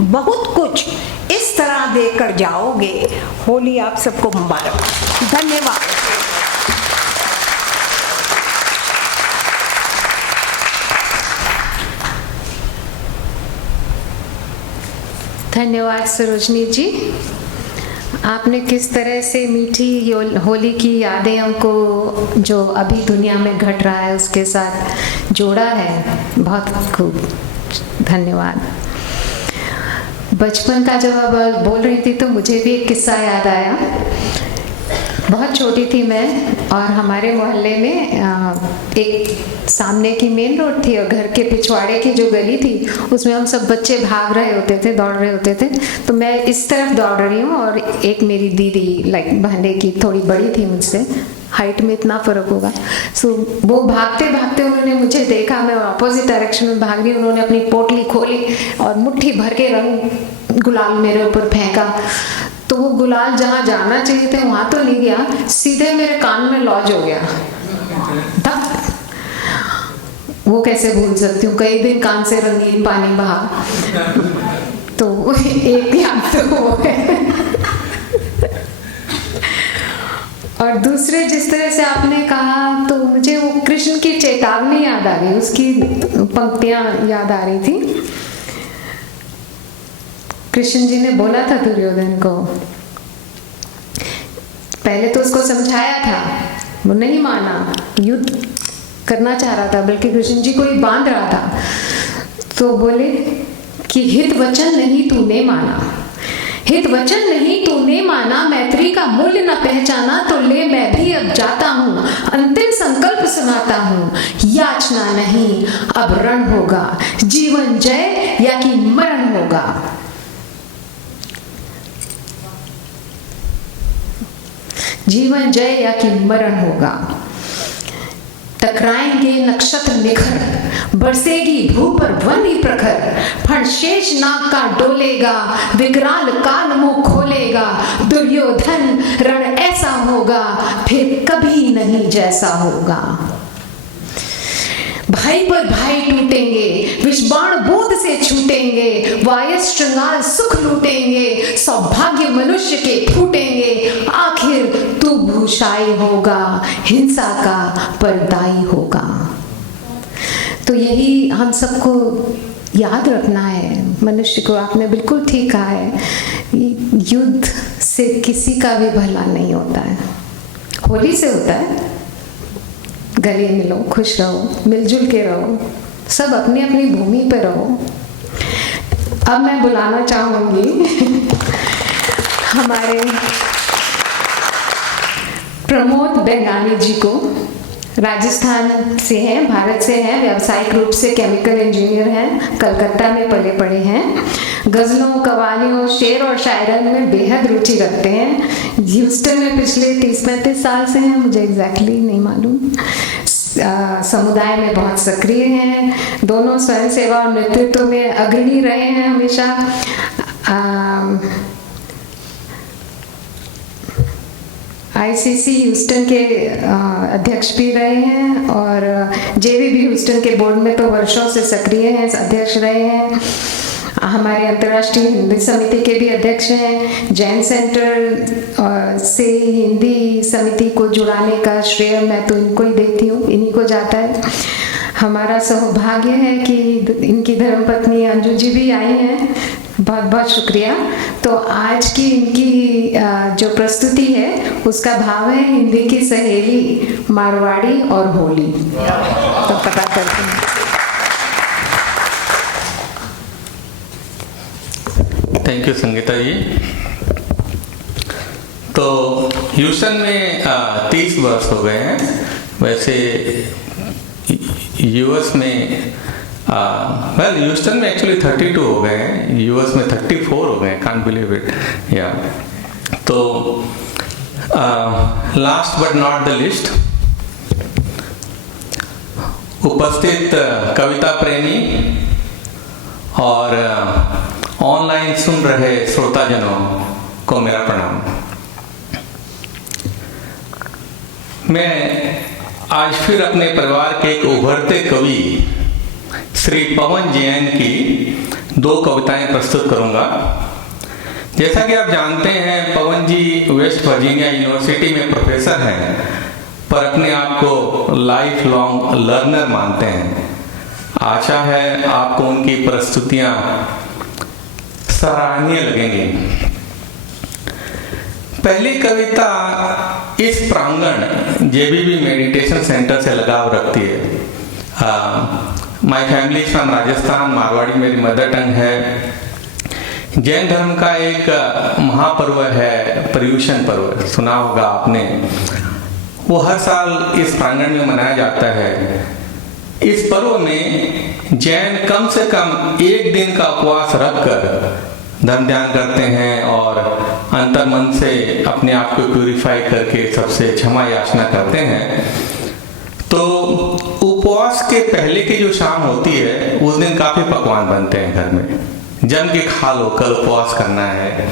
बहुत कुछ इस तरह देकर जाओगे। होली आप सबको मुबारक। धन्यवाद। धन्यवाद सरोजनी जी। आपने किस तरह से मीठी होली की यादें हमको जो अभी दुनिया में घट रहा है उसके साथ जोड़ा है, बहुत खूब, धन्यवाद। बचपन का जब आप बोल रही थी तो मुझे भी एक किस्सा याद आया। बहुत छोटी थी मैं और हमारे मोहल्ले में एक सामने की मेन रोड थी और घर के पिछवाड़े की जो गली थी उसमें हम सब बच्चे भाग रहे होते थे, दौड़ रहे होते थे। तो मैं इस तरफ दौड़ रही हूँ और एक मेरी दीदी लाइक बहने की थोड़ी बड़ी थी मुझसे, हाइट में इतना फर्क होगा। सो वो भागते भागते उन्होंने मुझे देखा, मैं अपोजिट डायरेक्शन में भाग रही। उन्होंने अपनी पोटली खोली और मुट्ठी भर के रंग गुलाल मेरे ऊपर फेंका। तो वो गुलाल जहाँ जाना चाहिए थे वहां तो नहीं गया, सीधे मेरे कान में लॉज हो गया। वो कैसे भूल सकती हूँ, कई दिन कान से रंगीन पानी बहा। तो एक याद तो वो है। और दूसरे जिस तरह से आपने कहा तो मुझे वो कृष्ण की चेतावनी याद आ गई, उसकी पंक्तियां याद आ रही थी। कृष्ण जी ने बोला था दुर्योधन को, पहले तो उसको समझाया था, वो नहीं माना, युद्ध करना चाह रहा था, बल्कि कृष्ण जी को ही बांध रहा था। तो बोले कि हित वचन नहीं तूने माना, हित वचन नहीं तूने माना, मैत्री का मूल्य न पहचाना, तो ले मैं भी अब जाता हूँ, अंतिम संकल्प सुनाता हूँ, याचना नहीं अब रण होगा, जीवन जय या कि मरण होगा। जीवन जय या कि मरण होगा। टकराएंगे नक्षत्र निखर, बरसेगी भू पर वन्य प्रखर, फण शेष नाग का डोलेगा, विकराल काल मुंह खोलेगा, दुर्योधन रण ऐसा होगा फिर कभी नहीं जैसा होगा। भाई पर भाई टूटेंगे, विषबाण बूंद से छूटेंगे, वायस श्रृंगार सुख लूटेंगे, सौभाग्य मनुष्य के फूटेंगे, आखिर तू भूषाई होगा, हिंसा का परदाई होगा। तो यही हम सबको याद रखना है। मनुष्य को, आपने बिल्कुल ठीक कहा है, युद्ध से किसी का भी भला नहीं होता है, होली से होता है। गले मिलो, खुश रहो, मिलजुल के रहो, सब अपनी अपनी भूमि पे रहो। अब मैं बुलाना चाहूंगी हमारे प्रमोद बेंगानी जी को। राजस्थान से हैं, भारत से हैं, व्यावसायिक रूप से केमिकल इंजीनियर हैं, कलकत्ता में पले पड़े हैं, गजलों, कवालियों, शेर और शायरन में बेहद रुचि रखते हैं। ह्यूस्टन में पिछले 30-35 साल से हैं, मुझे एग्जैक्टली नहीं मालूम। समुदाय में बहुत सक्रिय हैं, दोनों स्वयं सेवा और नेतृत्व में अग्रणी रहे हैं हमेशा। ICC ह्यूस्टन के अध्यक्ष भी रहे हैं और JVB ह्यूस्टन के बोर्ड में तो वर्षों से सक्रिय हैं, अध्यक्ष रहे हैं। हमारे अंतर्राष्ट्रीय हिंदी समिति के भी अध्यक्ष हैं। जैन सेंटर से हिंदी समिति को जुड़ाने का श्रेय मैं तो इनको ही देती हूँ, इन्हीं को जाता है। हमारा सौभाग्य है कि इनकी धर्मपत्नी अंजू जी भी आई हैं, बहुत बहुत शुक्रिया। तो आज की इनकी जो प्रस्तुति है उसका भाव है हिंदी की सहेली, मारवाड़ी और होली। तो पता करते हैं। थैंक यू संगीता जी। तो ह्यूस्टन में 30 वर्ष हो गए हैं। वैसे यूएस में ह्यूस्टन में एक्चुअली 32 हो गए हैं, यूएस में 34 हो गए हैं, कांट बिलीव इट। या तो last but not the list, उपस्थित कविता प्रेमी और ऑनलाइन सुन रहे श्रोताजनों को मेरा प्रणाम। मैं आज फिर अपने परिवार के एक उभरते कवि श्री पवन जैन की 2 कविताएं प्रस्तुत करूंगा। जैसा कि आप जानते हैं, पवन जी वेस्ट वर्जीनिया यूनिवर्सिटी में प्रोफेसर हैं, पर अपने आप को लाइफ लॉन्ग लर्नर मानते हैं। आशा है आपको उनकी प्रस्तुतियां सराहनीय लगेंगी। पहली कविता इस प्रांगण जेबीबी मेडिटेशन सेंटर से लगाव रखती है। My family from Rajasthan, Marwari मेरी मदर टंग है। जैन धर्म का एक महापर्व है पर्युषण पर्व, सुना होगा आपने। वो हर साल इस प्रांगण में मनाया जाता है। इस पर्व में जैन कम से कम 1 दिन का उपवास रखकर धर्म ध्यान करते हैं और अंतर मन से अपने आप को प्यूरिफाई करके सबसे क्षमा याचना करते हैं। तो उपवास के पहले की जो शाम होती है, उस दिन काफी पकवान बनते हैं घर में। जम के खा लो, कल उपवास करना है।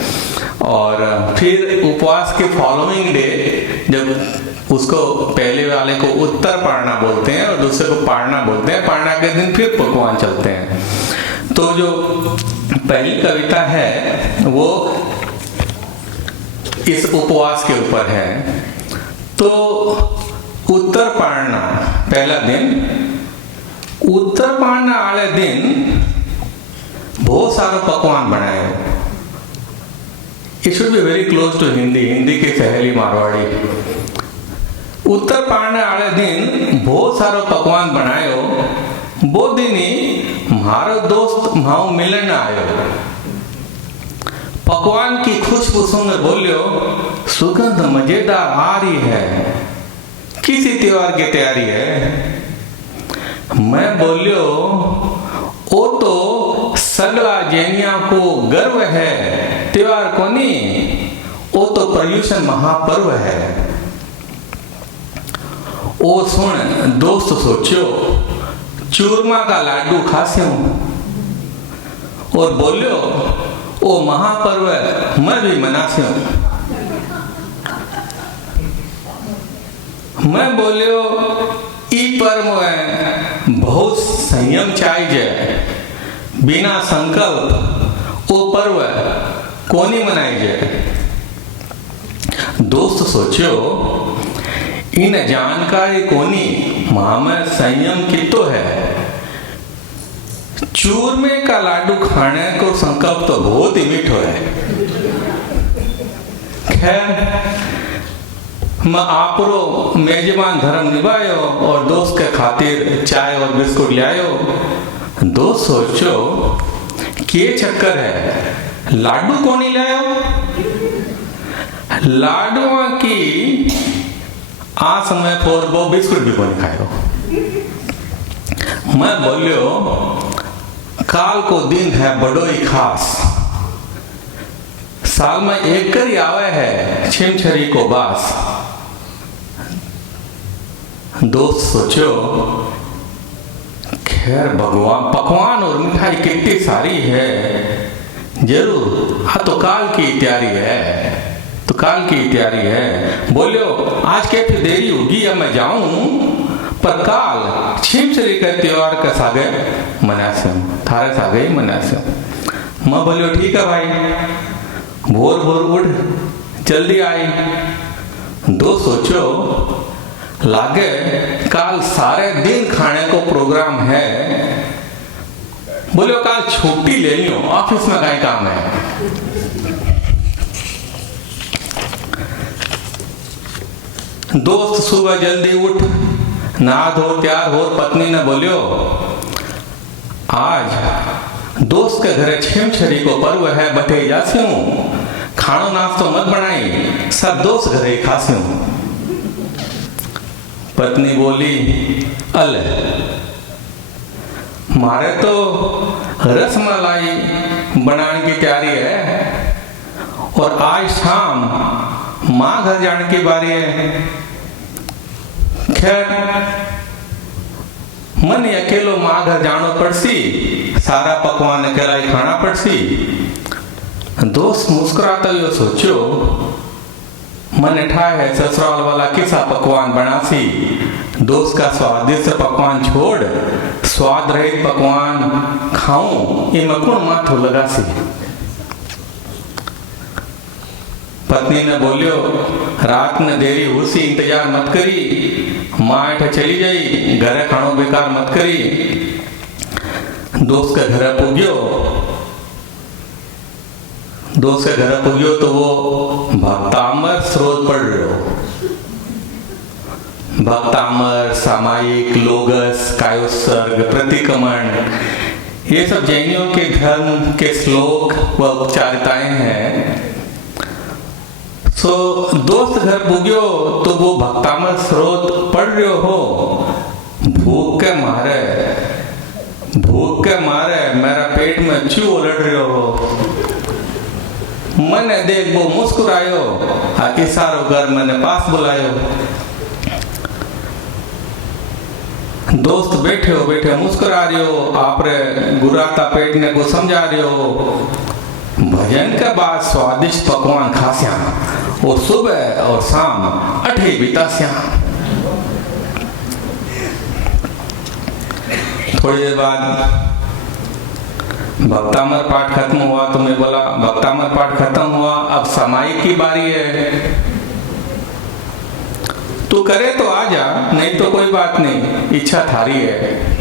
और फिर उपवास के फॉलोइंग डे, जब उसको पहले वाले को उत्तर पारना बोलते हैं और दूसरे को पारना बोलते हैं, पारना के दिन फिर पकवान चलते हैं। तो जो पहली कविता है वो इस उपवास के ऊपर है। तो उत्तर पारना पहला दिन, उत्तर पारना वाले दिन बहुत सारा पकवान बनाए हो। It should be very close to Hindi, Hindi की सहेली मारवाड़ी। उत्तर पारने वाले दिन बहुत सारा पकवान बनाए हो। वो दिन ही मारो दोस्त माओ मिलन आयो। पकवान की खुशबू सुन बोलियो, सुगंध मजेदार आ रही है, किसी त्योहार की तैयारी है। मैं बोलियो, वो तो सगला जैनिया को गर्व है, त्योहार को नहीं, वो तो पर्युषण महापर्व है। ओ सुन दोस्त सोचो, चूरमा का लाडू खास्यूं और बोलियो, ओ महापर्व मैं भी मनास्यूं। मैं बोलियो, ई पर्व में बहुत संयम चाहिए, बिना संकल्प वो पर्व कोनी मनाई जाए। दोस्त सोचो, इन जानकारी कोनी मां में संयम कितो है। चूरमे का लाडू खाने को संकल्प तो बहुत ही मीठो है। खैर, मैं आपरो मेजबान धर्म निभायो और दोस्त के खातिर चाय और बिस्कुट लायो। दोस्त सोचो, के चक्कर है, लाडू कोनी लायो। लाडुआ की आ समय पर वो बिस्कुट भी कोनी खायो। मैं बोलियो, काल को दिन है बड़ो ही खास, साल में एक कर ही आवे है छिमछरी को बास। दोस्त सोचो, खैर भगवान पकवान और मिठाई कितनी सारी है, जरूर हाँ तो काल की तैयारी है, तो काल की तैयारी है। बोलियो, आज के फिर देरी होगी या मैं जाऊं, पर काल छिमछरी का त्योहार का सागे मनास्यम, थारे सागे ही मनास्यम। मैं बोलियो, ठीक है भाई, भोर भोर उठ जल्दी आई। दो सोचो, लागे काल सारे दिन खाने को प्रोग्राम है। बोलियो, काल छुट्टी ले लियो, ऑफिस में कहीं काम है। दोस्त सुबह जल्दी उठ, नहा धो तैयार हो। पत्नी ने बोलियो, आज दोस्त के घरे छिमछरी को पर्व है, बटे जास्यूं, खानो नाश्तो मत बनाई, सब दोस्त घरे खास्यूं। पत्नी बोली, अल मारे तो रसमलाई बनाने की तैयारी है और आज शाम माँ घर जाने की बारी है। खैर, मन अकेलो माँ घर जानो पड़सी, सारा पकवान अकेला ही खाना पड़सी। दोस्त मुस्कुराता हुआ सोचो, मन ठा है ससुराल वाला किसा पकवान बनासी, दोस्त का स्वादिष्ट पकवान छोड़ स्वाद रहित पकवान खाऊं ये मकुण माथो लगा सी। पत्नी ने बोलियो रात ने देरी हुसी इंतजार मत करी, माँ एठ चली जाई घरे खाणो बेकार मत करी। दोस्त के घर पुग्यो, दोस्त के घर पुग्यो तो वो भक्तामर स्रोत पढ़ रहे। भक्तामर, सामायिक, लोगस, कायोत्सर्ग, प्रतिक्रमण ये सब जैनियों के धर्म के श्लोक व उपचारिताएं हैं। सो दोस्त घर पुग्यो तो वो भक्तामर स्रोत पढ़ रहे हो, भूख के मारे मेरा पेट में चू उलट रहे हो। मैंने देख वो मुस्कुरायो, इशारो कर मैंने पास बुलायो। दोस्त बैठे मुस्कुरा रहे हो, आप गुराता पेट ने को समझा रहे हो। भजन के बाद स्वादिष्ट पकवान खास्या और सुबह और शाम अठे बितास्या। थोड़ी देर बाद भक्तामर पाठ खत्म हुआ तो मैं बोला भक्तामर पाठ खत्म हुआ, अब सामायिक की बारी है, तू करे तो आ जा, नहीं तो कोई बात नहीं, इच्छा थारी है।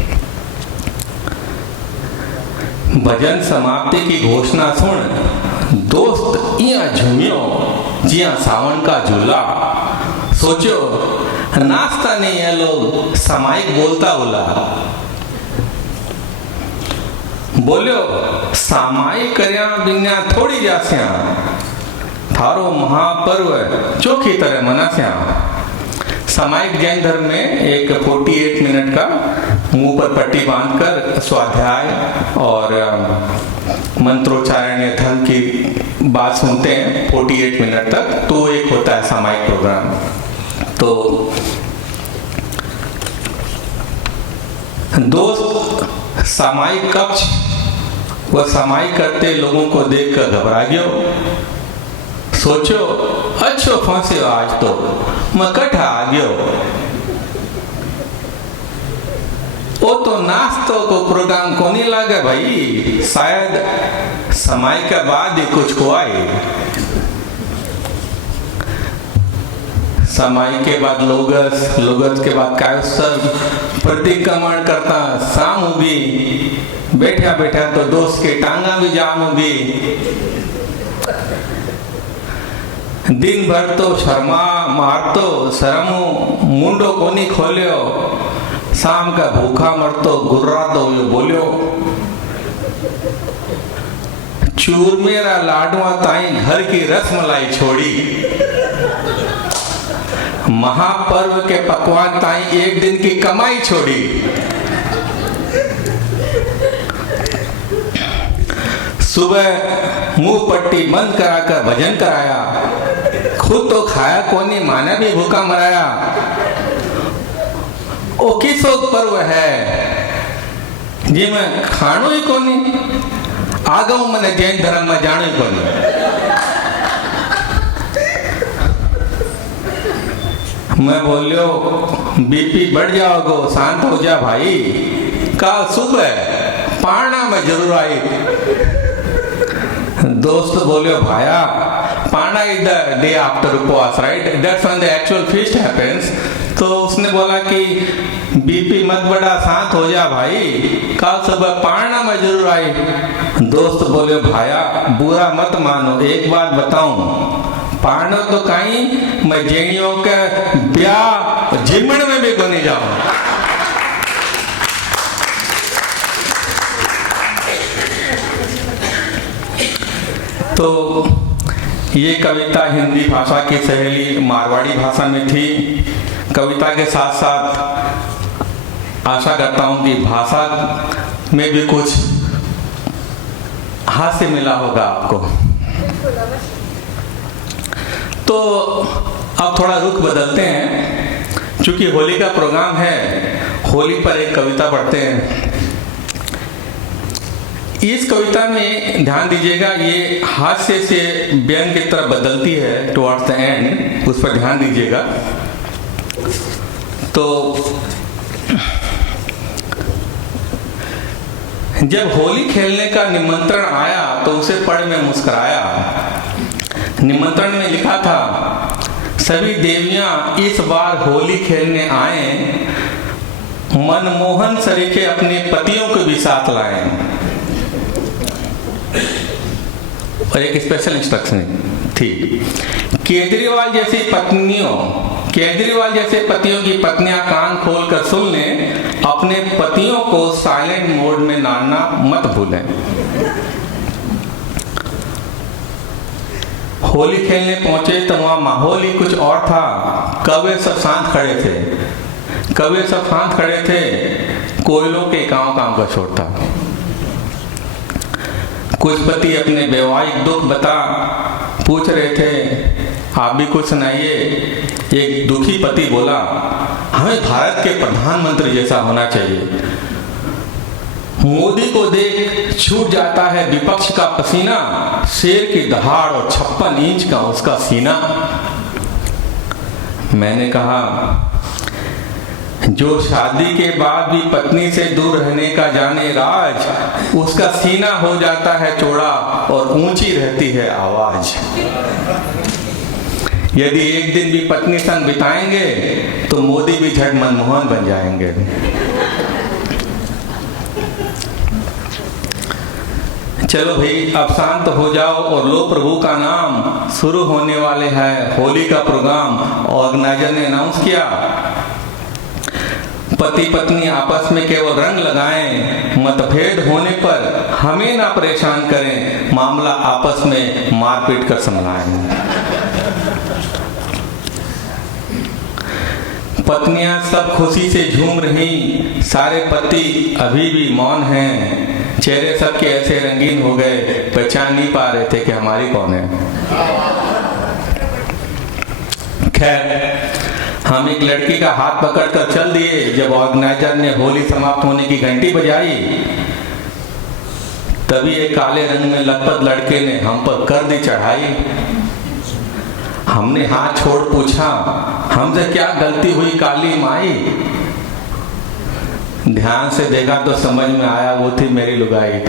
भजन समाप्ति की घोषणा सुन दोस्त इया झूमियो जिया सावन का झूला। सोचो नाश्ता नहीं है लोग सामायिक बोलता बोला। बोलो सामायिक करया बिना थोड़ी जास्या, थारो महापर्व चोखी तरह मनास्या। सामायिक जैन धर्म में एक 48 मिनट का मुंह पर पट्टी बांधकर स्वाध्याय और मंत्रोच्चारण या धर्म की बात सुनते हैं 48 मिनट तक, तो एक होता है सामायिक प्रोग्राम। तो दोस्त सामायिक कक्ष व सामायिक करते लोगों को देखकर घबरा गयो। सोचो अच्छो फंसे आज तो मैं कठा आ गयो। वो तो नाश्तो को प्रोग्राम को नहीं लगे भाई, शायद समय के बाद ही कुछ हुआ ही। समय के बाद लोगस, लोगस के बाद कायोत्सर्ग, प्रतिक्रमण करता शाम होगी, बैठा बैठा तो दोस्त की टांगा भी जाम होगी। दिन भर तो शर्मा मारतो शर्मो मुंडो कोनी खोलियो, शाम का भूखा मरतो गुर्रातो यो बोलियो। चूरमेरा लाडवा ताई घर की रसमलाई छोड़ी, महापर्व के पकवान ताई एक दिन की कमाई छोड़ी। सुबह मुंह पट्टी बंद कराकर भजन कराया, खुद तो खाया कोनी, माने भी भूखा मराया। ओ किसो पर्व है जी मैं खाणो ही कोनी, आगो मैंने जैन धर्म में जानो ही कोनी। मैं बोलियो बीपी बढ़ जाओगो, शांत हो जा भाई, कल सुबह पारना में जरूर आई। दोस्त बोलियो भाया पाना इज द डे आफ्टर उपवास, right, that's when the actual feast happens. तो उसने बोला कि बीपी मत बढ़ा, शांत हो जा भाई, कल सुबह पारना में जरूर आई। दोस्त बोले भाया बुरा मत मानो, एक बात बताऊं, पारनो तो कहीं मैं जैनियों के ब्याह जिमण में भी को नहीं जाऊं। तो ये कविता हिंदी भाषा की सहेली मारवाड़ी भाषा में थी। कविता के साथ साथ आशा करता हूँ कि भाषा में भी कुछ हास्य मिला होगा आपको। तो अब थोड़ा रुख बदलते हैं, क्योंकि होली का प्रोग्राम है, होली पर एक कविता पढ़ते हैं। इस कविता में ध्यान दीजिएगा, ये हास्य से व्यंग की तरफ बदलती है टुवर्ड्स द एंड, उस पर ध्यान दीजिएगा। तो जब होली खेलने का निमंत्रण आया तो उसे पढ़ मैं मुस्कुराया। निमंत्रण में लिखा था, सभी देवियां इस बार होली खेलने आए, मनमोहन सरीखे अपने पतियों को भी साथ लाएं। और एक स्पेशल इंस्ट्रक्शन थी, केजरीवाल जैसे पतियों की पत्नियां कान खोलकर सुन लें, अपने पतियों को साइलेंट मोड में डालना मत भूलें। होली खेलने पहुंचे तो वहां माहौल ही कुछ और था। कौवे सब शांत खड़े थे, कोयलों के कांव का शोर था। कुछ पति अपने वैवाहिक दुख पूछ रहे थे, आप भी कुछ सुनाइए। एक दुखी पति बोला, हमें भारत के प्रधानमंत्री जैसा होना चाहिए। मोदी को देख छूट जाता है विपक्ष का पसीना, शेर की दहाड़ और 56 इंच का उसका सीना। मैंने कहा, जो शादी के बाद भी पत्नी से दूर रहने का जाने राज, उसका सीना हो जाता है चौड़ा और ऊंची रहती है आवाज। यदि एक दिन भी पत्नी संग बिताएंगे तो मोदी भी झट मनमोहन बन जाएंगे। चलो भाई, अब शांत हो जाओ और लो प्रभु का नाम। शुरू होने वाले हैं होली का प्रोग्राम। ऑर्गेनाइजर ने अनाउंस किया, पति पत्नी आपस में केवल रंग लगाएं, मतभेद होने पर हमें ना परेशान करें, मामला आपस में मारपीट कर संभलाएं। पत्नियां सब खुशी से झूम रही, सारे पति अभी भी मौन हैं। चेहरे सबके ऐसे रंगीन हो गए, पहचान नहीं पा रहे थे कि हमारी कौन है। खैर, हम एक लड़की का हाथ पकड़कर चल दिए। जब ऑर्गेनाइजर ने होली समाप्त होने की घंटी बजाई, तभी एक काले रंग में लखपत लड़के ने हम पर कर दी चढ़ाई। हमने हाथ छोड़ पूछा, हमसे क्या गलती हुई काली माई? ध्यान से देखा तो समझ में आया, वो थी मेरी लुगाई।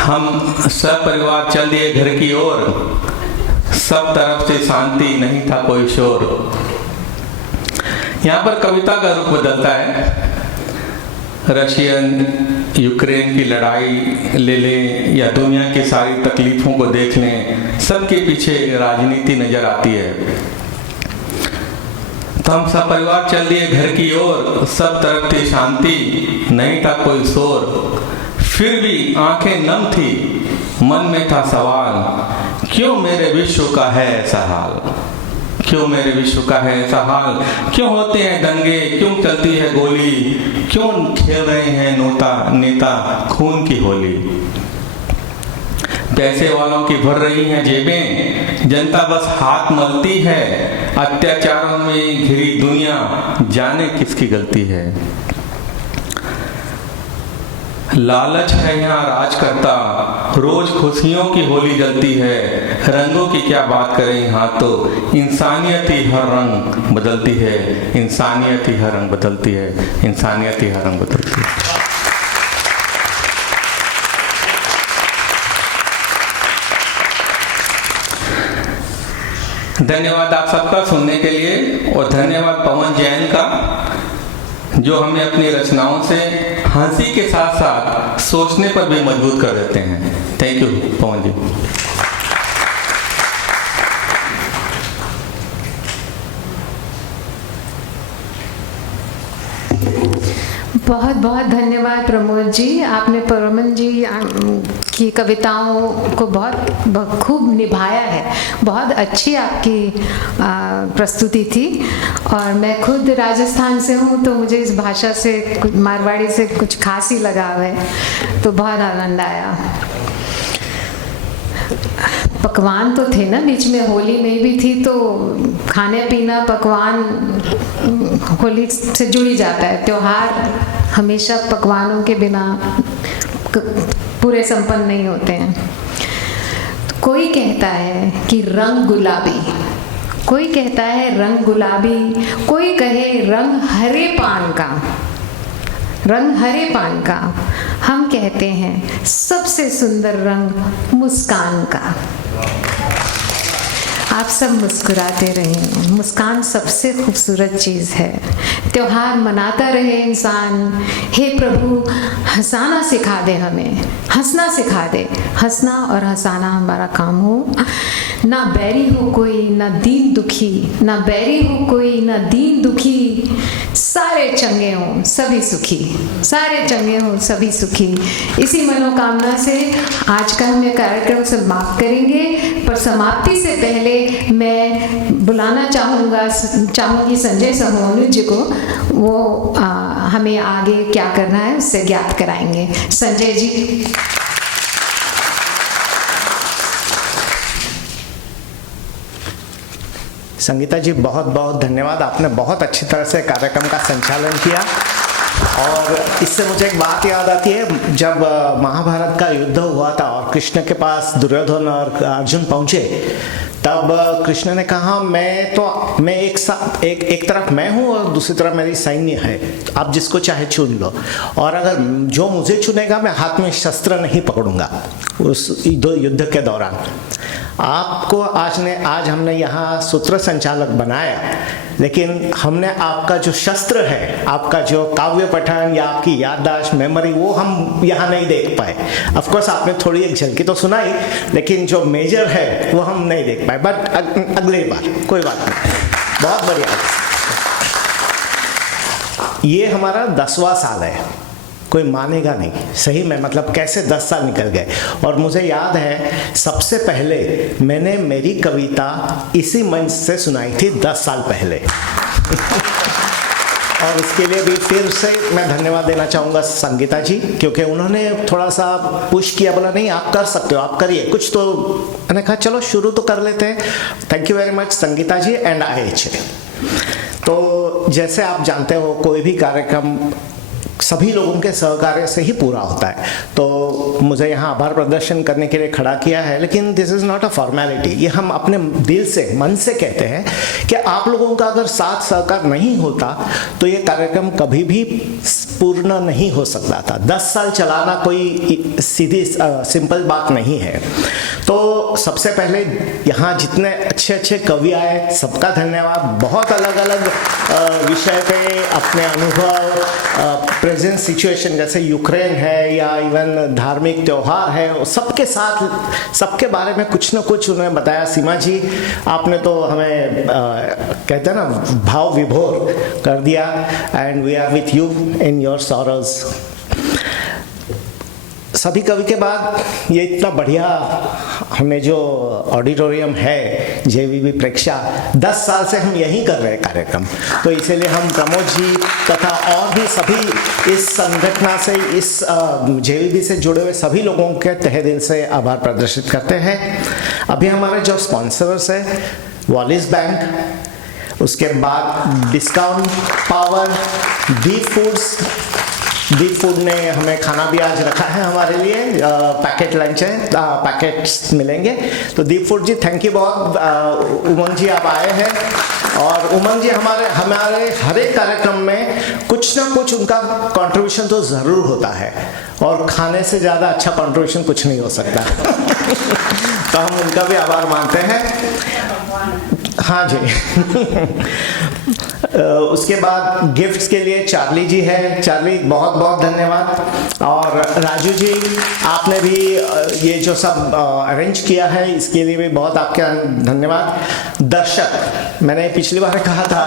हम सब परिवार चल दिए घर की ओर। सब तरफ से शांति, नहीं था कोई शोर। यहाँ पर कविता का रूप बदलता है। रशियन यूक्रेन की लड़ाई ले लें या दुनिया की सारी तकलीफों को देख लें, सबके पीछे राजनीति नजर आती है। तो हम सब परिवार चल दिए घर की ओर। सब तरफ थी शांति, नहीं था कोई शोर। फिर भी आंखें नम थी, मन में था सवाल, क्यों मेरे विश्व का है ऐसा हाल? क्यों मेरे विश्व का है ऐसा हाल? क्यों होते हैं दंगे, क्यों चलती है गोली, क्यों खेल रहे हैं नेता खून की होली? पैसे वालों की भर रही हैं जेबें, जनता बस हाथ मलती है। अत्याचारों में घिरी दुनिया, जाने किसकी गलती है? लालच है यहाँ राज करता, रोज खुशियों की होली जलती है। रंगों की क्या बात करें यहाँ, तो इंसानियत ही हर रंग बदलती है। इंसानियत ही हर रंग बदलती है। इंसानियत ही हर रंग बदलती है। धन्यवाद आप सबका सुनने के लिए, और धन्यवाद पवन जैन का, जो हमें अपनी रचनाओं से हंसी के साथ साथ सोचने पर भी मजबूर कर देते हैं। थैंक यू पवन जी। बहुत बहुत धन्यवाद प्रमोद जी। आपने परमन जी की कविताओं को बहुत खूब निभाया है। बहुत अच्छी आपकी प्रस्तुति थी। और मैं खुद राजस्थान से हूँ, तो मुझे इस भाषा से, मारवाड़ी से कुछ खास ही लगाव है, तो बहुत आनंद आया। पकवान तो थे ना बीच में, होली में भी थी, तो खाने पीना पकवान होली से जुड़ी जाता है। त्योहार हमेशा पकवानों के बिना पूरे संपन्न नहीं होते हैं। कोई कहता है कि रंग गुलाबी, कोई कहता है रंग गुलाबी, कोई कहे रंग हरे पान का, रंग हरे पान का। हम कहते हैं सबसे सुंदर रंग मुस्कान का। आप सब मुस्कुराते रहें, मुस्कान सबसे खूबसूरत चीज़ है। त्योहार मनाता रहे इंसान। हे प्रभु, हंसाना सिखा दे, हमें हंसना सिखा दे। हंसना और हंसाना हमारा काम हो। ना बैरी हो कोई, ना दीन दुखी, ना बैरी हो कोई, ना दीन दुखी। सारे चंगे हों सभी सुखी, सारे चंगे हों सभी सुखी। इसी मनोकामना से आज का हम ये कार्यक्रम समाप्त करेंगे। पर समाप्ति से पहले मैं बुलाना चाहूँगी संजय समोनुज जी को। वो हमें आगे क्या करना है उससे ज्ञात कराएंगे। संजय जी। संगीता जी, बहुत बहुत धन्यवाद। आपने बहुत अच्छी तरह से कार्यक्रम का संचालन किया। और इससे मुझे एक बात याद आती है, जब महाभारत का युद्ध हुआ था और कृष्ण के पास दुर्योधन और अर्जुन पहुंचे, तब कृष्ण ने कहा मैं एक तरफ मैं हूँ और दूसरी तरफ मेरी सैन्य है, आप जिसको चाहे चुन लो। और अगर जो मुझे चुनेगा मैं हाथ में शस्त्र नहीं पकड़ूंगा उस युद्ध के दौरान। आपको आज हमने यहाँ सूत्र संचालक बनाया, लेकिन हमने आपका जो शस्त्र है, आपका जो काव्य पठन या आपकी याददाश्त, मेमोरी, वो हम यहाँ नहीं देख पाए। ऑफ कोर्स आपने थोड़ी एक झलकी तो सुनाई, लेकिन जो मेजर है वो हम नहीं देख पाए। बट अगली बार कोई बात नहीं, बहुत बढ़िया। ये हमारा 10वां साल है, कोई मानेगा नहीं सही में, मतलब कैसे 10 साल निकल गए। और मुझे याद है सबसे पहले मैंने मेरी कविता इसी मंच से सुनाई थी 10 साल पहले। और इसके लिए भी फिर से मैं धन्यवाद देना चाहूँगा संगीता जी, क्योंकि उन्होंने थोड़ा सा पुश किया, बोला नहीं आप कर सकते हो, आप करिए कुछ। तो मैंने कहा चलो शुरू तो कर लेते हैं। Thank you very much Sangeeta ji and IH। तो जैसे आप जानते हो, कोई भी कार्यक्रम सभी लोगों के सहकार्य से ही पूरा होता है। तो मुझे यहाँ आभार प्रदर्शन करने के लिए खड़ा किया है, लेकिन this is not a formality. ये हम अपने दिल से, मन से कहते हैं कि आप लोगों का अगर साथ सहकार नहीं होता तो ये कार्यक्रम कभी भी पूर्ण नहीं हो सकता था। 10 साल चलाना कोई सीधी सिंपल बात नहीं है। तो सबसे पहले यहाँ जितने अच्छे अच्छे कवि आए, सबका धन्यवाद। बहुत अलग अलग विषय पे अपने अनुभव, प्रेजेंट सिचुएशन जैसे यूक्रेन है या इवन धार्मिक त्योहार है, सबके साथ सबके बारे में कुछ न कुछ उन्होंने बताया। सीमा जी, आपने तो हमें कहते हैं ना भाव विभोर कर दिया। And we are with you in your sorrows. सभी कवि के बाद ये इतना बढ़िया हमें जो ऑडिटोरियम है JVB प्रेक्षा, 10 साल से हम यहीं कर रहे हैं कार्यक्रम। तो इसीलिए हम प्रमोद जी तथा और भी सभी इस संगठन से, इस JVB से जुड़े हुए सभी लोगों के तहे दिल से आभार प्रदर्शित करते हैं। अभी हमारे जो स्पॉन्सर्स है, वॉलिस बैंक, उसके बाद डिस्काउंट पावर, दीप फूड ने हमें खाना भी आज रखा है हमारे लिए, पैकेट लंच है, पैकेट्स मिलेंगे। तो दीप फूड जी थैंक यू बहुत। उमंग जी आप आए हैं, और उमंग जी हमारे हर एक कार्यक्रम में कुछ ना कुछ उनका कंट्रीब्यूशन तो ज़रूर होता है, और खाने से ज़्यादा अच्छा कंट्रीब्यूशन कुछ नहीं हो सकता। तो हम उनका भी आभार मानते हैं। हाँ जी। उसके बाद गिफ्ट्स के लिए चार्ली जी है। चार्ली बहुत बहुत धन्यवाद। और राजू जी, आपने भी ये जो सब अरेंज किया है, इसके लिए भी बहुत आपका धन्यवाद। दर्शक, मैंने पिछली बार कहा था,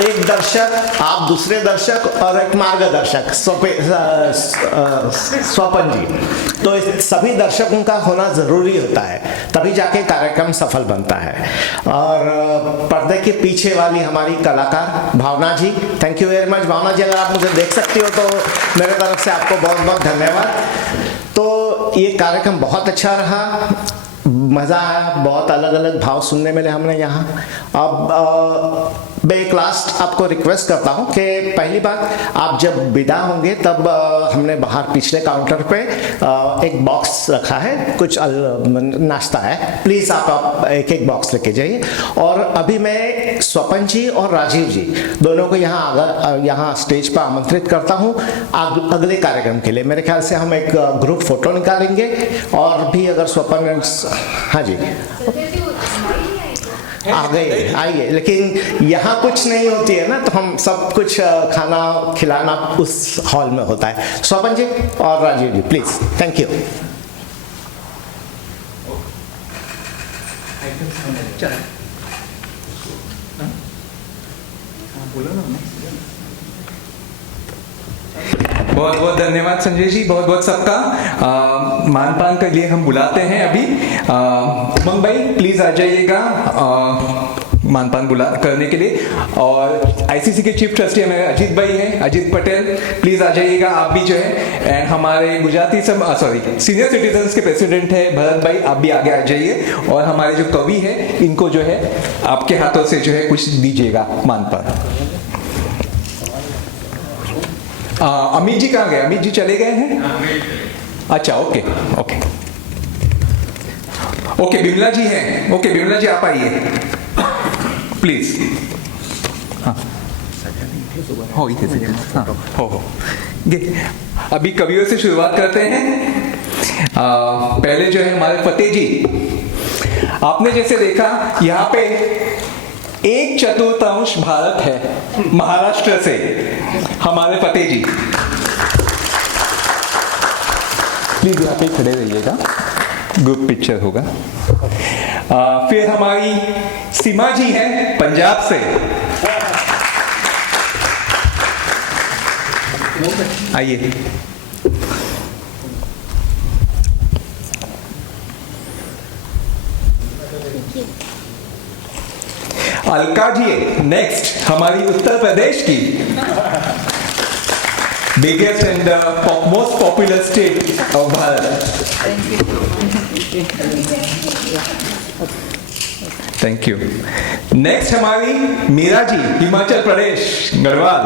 एक दर्शक, आप दूसरे दर्शक और एक मार्गदर्शक, स्वपन जी। तो सभी दर्शकों का होना ज़रूरी होता है, तभी जाके कार्यक्रम सफल बनता है। और पर्दे के पीछे वाली हमारी कलाकार भावना जी, थैंक यू वेरी मच। भावना जी, अगर आप मुझे देख सकती हो तो मेरे तरफ से आपको बहुत बहुत धन्यवाद। तो ये कार्यक्रम बहुत अच्छा रहा। मज़ा आया, बहुत अलग अलग भाव सुनने मिले हमने यहाँ। अब मैं एक लास्ट आपको रिक्वेस्ट करता हूँ कि पहली बात आप जब विदा होंगे तब हमने बाहर पिछले काउंटर पे एक बॉक्स रखा है, कुछ नाश्ता है, प्लीज़ आप एक एक बॉक्स लेके जाइए। और अभी मैं स्वपन जी और राजीव जी दोनों को यहाँ स्टेज पर आमंत्रित करता हूँ अगले कार्यक्रम के लिए। मेरे ख्याल से हम एक ग्रुप फोटो निकालेंगे और भी अगर स्वपन, हाँ जी आ गए आइए, लेकिन यहाँ कुछ नहीं होती है ना, तो हम सब कुछ खाना खिलाना उस हॉल में होता है। स्वपन जी और राजीव जी प्लीज, थैंक यू। बहुत बहुत धन्यवाद संजय जी, बहुत बहुत सबका मान पान के लिए हम बुलाते हैं अभी। उमंग भाई प्लीज आ जाइएगा मान पान करने के लिए। और आईसीसी के चीफ ट्रस्टी हमारे अजीत भाई हैं, अजीत पटेल, प्लीज आ जाइएगा आप भी जो है। एंड हमारे गुजराती सीनियर सिटीजन्स के प्रेसिडेंट है भरत भाई, आप भी आगे आ जाइए। और हमारे जो कवि है इनको जो है आपके हाथों से जो है कुछ दीजिएगा मान पान। अमित जी कहाँ गए? अमित जी चले गए हैं? अच्छा ओके ओके ओके, बिमला जी हैं। ओके बिमला जी आप आइए प्लीज। हाँ हो अभी कवियों से शुरुआत करते हैं। पहले जो है हमारे फतेह जी, आपने जैसे देखा यहाँ पे 1/4 भारत है महाराष्ट्र से, हमारे फतेह जी प्लीज यहाँ पे खड़े रहिएगा, ग्रुप पिक्चर होगा। फिर हमारी सीमा जी हैं पंजाब से, आइए। अलका जी नेक्स्ट, हमारी उत्तर प्रदेश की biggest and most popular state of Bharat. Thank you. Next हमारी Meera ji, Himachal Pradesh Garhwal.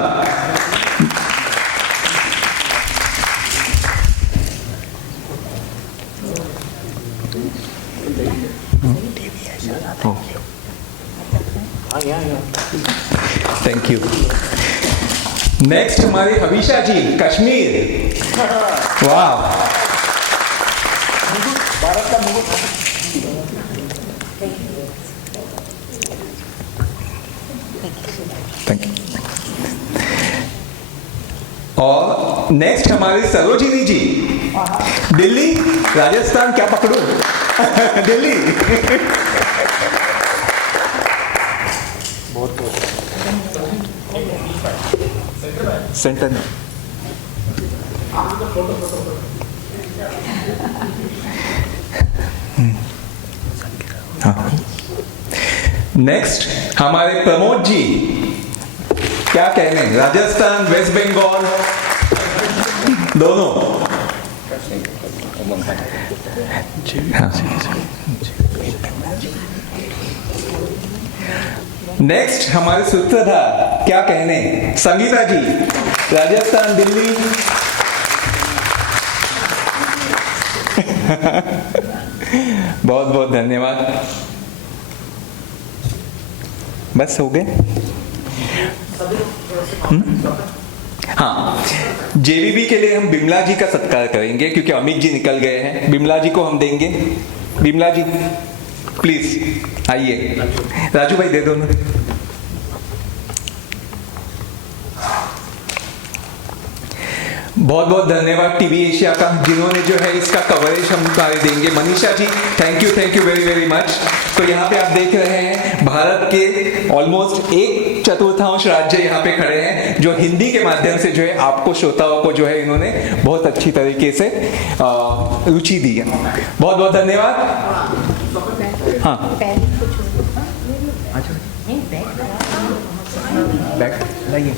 Thank you. Next हमारी हबीशा जी, कश्मीर। वाह, भारत का मुकुट। Thank you. और नेक्स्ट हमारी सरोजिनी जी, दिल्ली, राजस्थान, क्या पकड़ू दिल्ली। सेंटर में नेक्स्ट हमारे प्रमोद जी, क्या कहने, राजस्थान, वेस्ट बंगाल दोनों। नेक्स्ट हमारे सूत्रधार, क्या कहने, संगीता जी, राजस्थान, दिल्ली। बहुत बहुत धन्यवाद। बस हो गए? हाँ, जेवीबी के लिए हम बिमला जी का सत्कार करेंगे क्योंकि अमित जी निकल गए हैं। बिमला जी को हम देंगे। बिमला जी प्लीज आइए। राजू भाई दे दो ना। बहुत बहुत धन्यवाद टीवी एशिया का, जिन्होंने जो है इसका कवरेज हम देंगे। Manisha ji thank you very very much. तो यहाँ पे आप देख रहे हैं भारत के ऑलमोस्ट 1/4 राज्य यहाँ पे खड़े हैं जो हिंदी के माध्यम से जो है आपको श्रोताओं को जो है इन्होंने बहुत अच्छी तरीके से रुचि दी है। बहुत बहुत धन्यवाद। हाँ बैक लाइए।